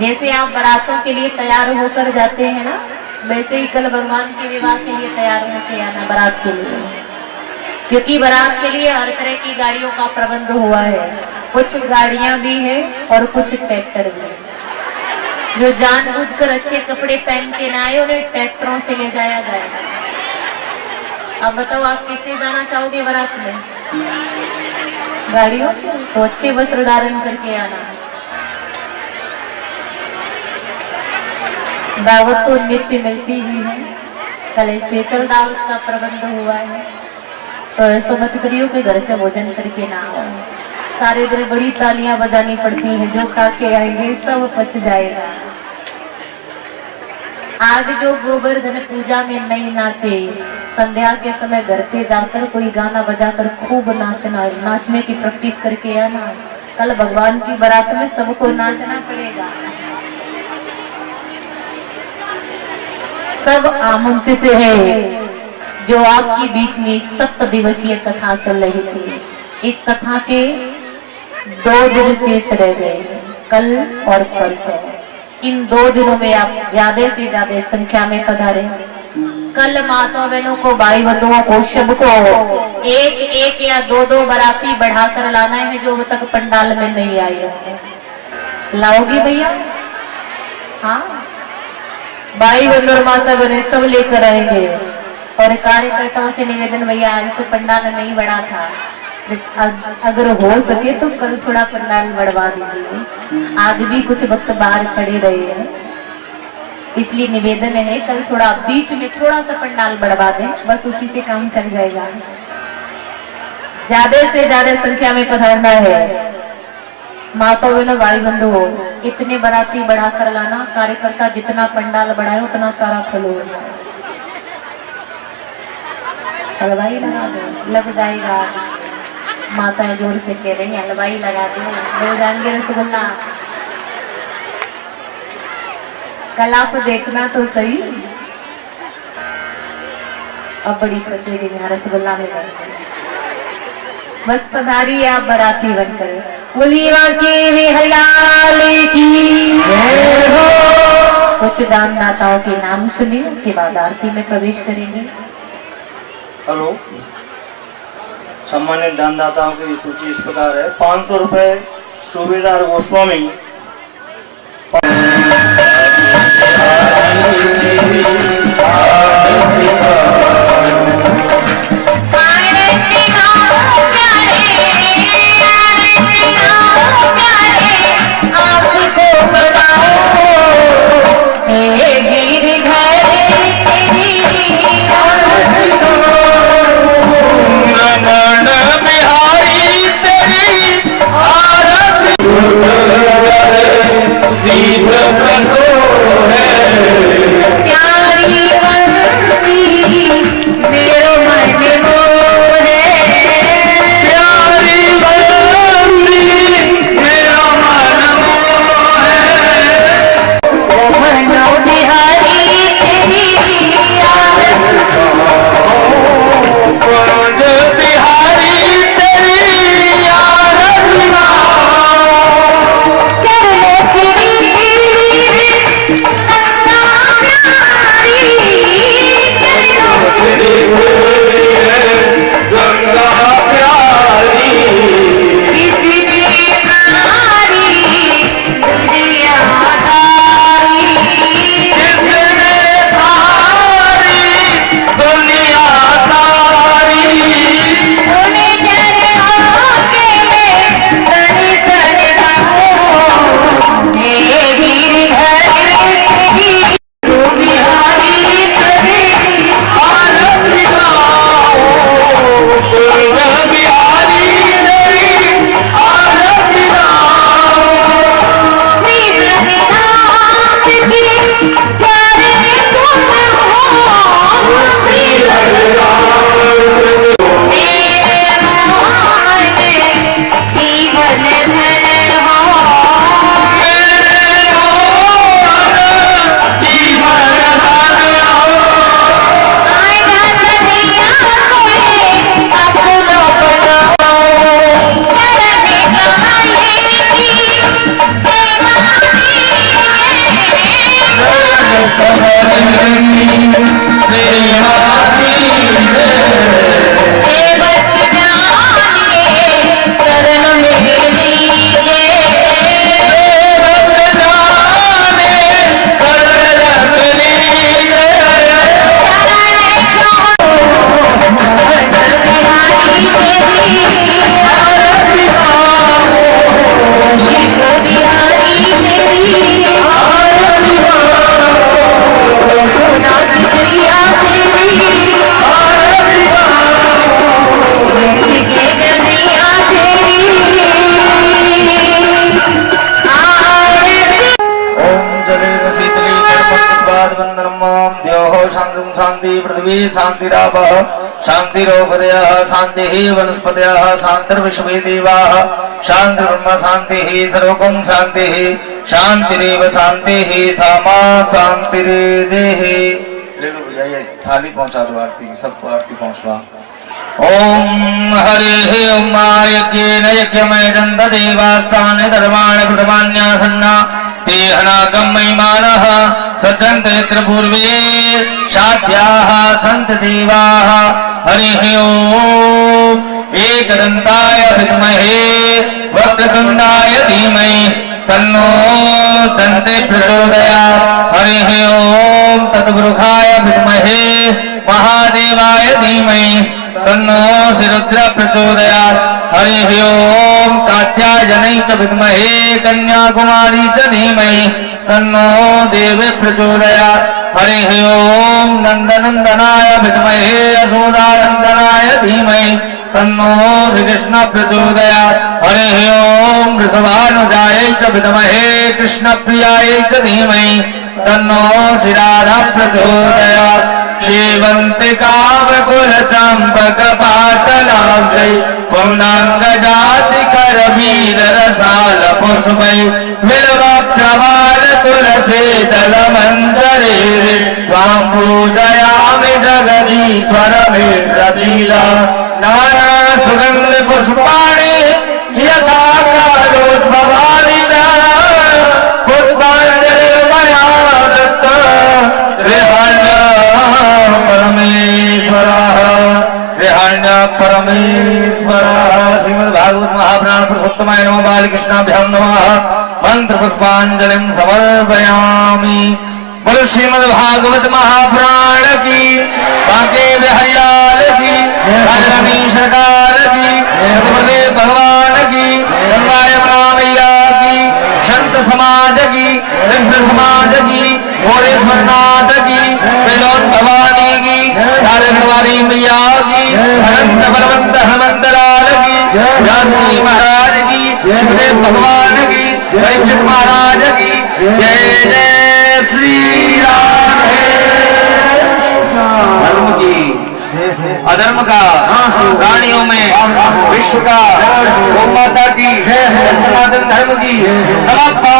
जैसे आप बारातों के लिए तैयार होकर जाते हैं ना, वैसे ही कल भगवान के विवाह के लिए तैयार होकर आना बारात के लिए, क्योंकि बारात के लिए हर तरह की गाड़ियों का प्रबंध हुआ है। कुछ गाड़ियां भी है और कुछ ट्रैक्टर भी है। जो जानबूझकर अच्छे कपड़े पहन के ना आए उन्हें ट्रैक्टरों से ले जाया जाएगा। अब बताओ आप किससे जाना चाहोगे बारात में? गाड़ियों से? तो अच्छे वस्त्र धारण करके आना। दावत तो नित्य मिलती ही है, कल स्पेशल दावत का प्रबंध हुआ है। तो ऐसा मत करियो कि घर से भोजन करके ना आओ। सारे दिन बड़ी तालियां बजानी पड़ती हैं, जो खा के आएंगे सब पच जाएगा। आज जो गोवर्धन पूजा में नहीं नाचे, संध्या के समय घर पे जाकर कोई गाना बजाकर खूब नाचने की प्रैक्टिस करके आना। कल भगवान की बारात में सबको नाचना पड़ेगा। सब आमंत्रित है। जो आपकी बीच में 7 दिवसीय कथा चल रही थी, इस कथा के 2 दिन शेष रह गए, कल और परसों। इन 2 दिनों में आप ज्यादा से ज्यादा संख्या में पधारे। कल माता बहनों को, भाई बंधुओं को, सबको एक या 2 बाराती बढ़ाकर लाना है जो अब तक पंडाल में नहीं आई है। लाओगी भैया? हाँ, भाई बंधु और माता बहने सब लेकर आएंगे। और कार्यकर्ताओं से निवेदन, भैया आज तो पंडाल नहीं बढ़ा था, अगर हो सके तो कल थोड़ा पंडाल बढ़वा दीजिए। आज भी कुछ वक्त बाहर खड़े रहे हैं, इसलिए निवेदन है कल थोड़ा बीच में थोड़ा सा पंडाल बढ़वा दें, बस उसी से काम चल जाएगा। ज्यादा से ज्यादा संख्या में पधारना है। माता बहनों, भाई बंधु, इतने बाराती बढ़ा कर लाना। कार्यकर्ता जितना पंडाल बढ़ाए उतना सारा फल हो जाए। हलवाई लगा दो, लग जाएगा। माता जोर से कह रही है हलवाई लगा दो, ले जाएंगे रसगुल्ला। कल आप देखना तो सही, अब बड़ी प्रसिद्ध है रसगुल्ला में बस पधारी आप बाराती बनकर। बोलिए की विहलाले की जय हो। कुछ दानदाताओं के नाम सुनिए, उसके बाद आरती में प्रवेश करेंगे। हेलो, सम्मानित दानदाताओं की सूची इस प्रकार है। 500 रुपए सूबेदार गोस्वामी, गिर शांतिरापः शांतिरोगदयः शांतिः वनस्पतयः शान्तिर्विश्वे देवाः शान्तिर्ब्रह्म शान्तिः सर्वगुण शान्तिः शान्तिरेव शान्तिः सामा शान्तिरेदेः। ले लो भैया ये थाली पहुंचा दो आरती की, सबको आरती पहुंचवा। ओम हरे ओम यज्ञेन यज्ञमय दन्त देवास्तानि धर्माणि प्रथमान्यासन्ना ते हनाकं महिमानः सज्जन्ते यत्र पूर्वे शाद्याः सन्ति देवाः। हरिः ओम एकदन्ताय विद्महे वक्रतुण्डाय धीमहि तन्नो दन्ते प्रचोदयात्। हरिः ओम तद्वृखाय विद्महे महादेवाय धीमहि तन्नो श्रीरुद्र प्रचोदयात्। हरिः ओम कात्यायनै च विद्महे कन्याकुमारी च धीमहि तन्नो देवी प्रचोदयात्। हरिः ओम नन्दनन्दनाय विद्महे यशोदानन्दनाय धीमहि तन्नो श्रीकृष्ण प्रचोदयात्। हरिः ओम वृषभानुजायै च विद्महे कृष्णप्रियायै च धीमहि तन्नो श्रीराधा प्रचोदयात्। शेवन्तिकावकुल चम्पक पाटलाब्जै पुण्डाङ्गजाति करवीर रसाल पुष्पै बिल्व प्रवाल तुलसी दल मञ्जरे त्वां पूजयामि जगदीश्वर मे प्रसीद। नाना सुगन्ध पुष्पाणि यथा कालोद्भवानि च पुष्पाञ्जलिर्मया दत्ता परमेश्वरः। श्रीमद्भागवत महापुराण पुरुषोत्तमाय नमः। बालकृष्णाभ्यां नमः। मंत्र पुष्पांजलिं समर्पयामि। बोलो श्रीमद्भागवत महापुराण की, बांके बिहारी लाल की, राजरानी सरकार की, सतगुरुदेव भगवान की, गंगा यमुना मैया की, संत समाज की, मित्र समाज की, मोरेश्वर नाथ की, बेलोन भवानी की, तारकवारी मैया की, अनंत बलवंत हनुमंत लाल की, व्यासी महाराज की, सुखदेव भगवान की, परीक्षित महाराज की। जय जय श्री राम। धर्म की अधर्म का प्राणियों में विश्व का गौ माता की सनातन धर्म की नमः।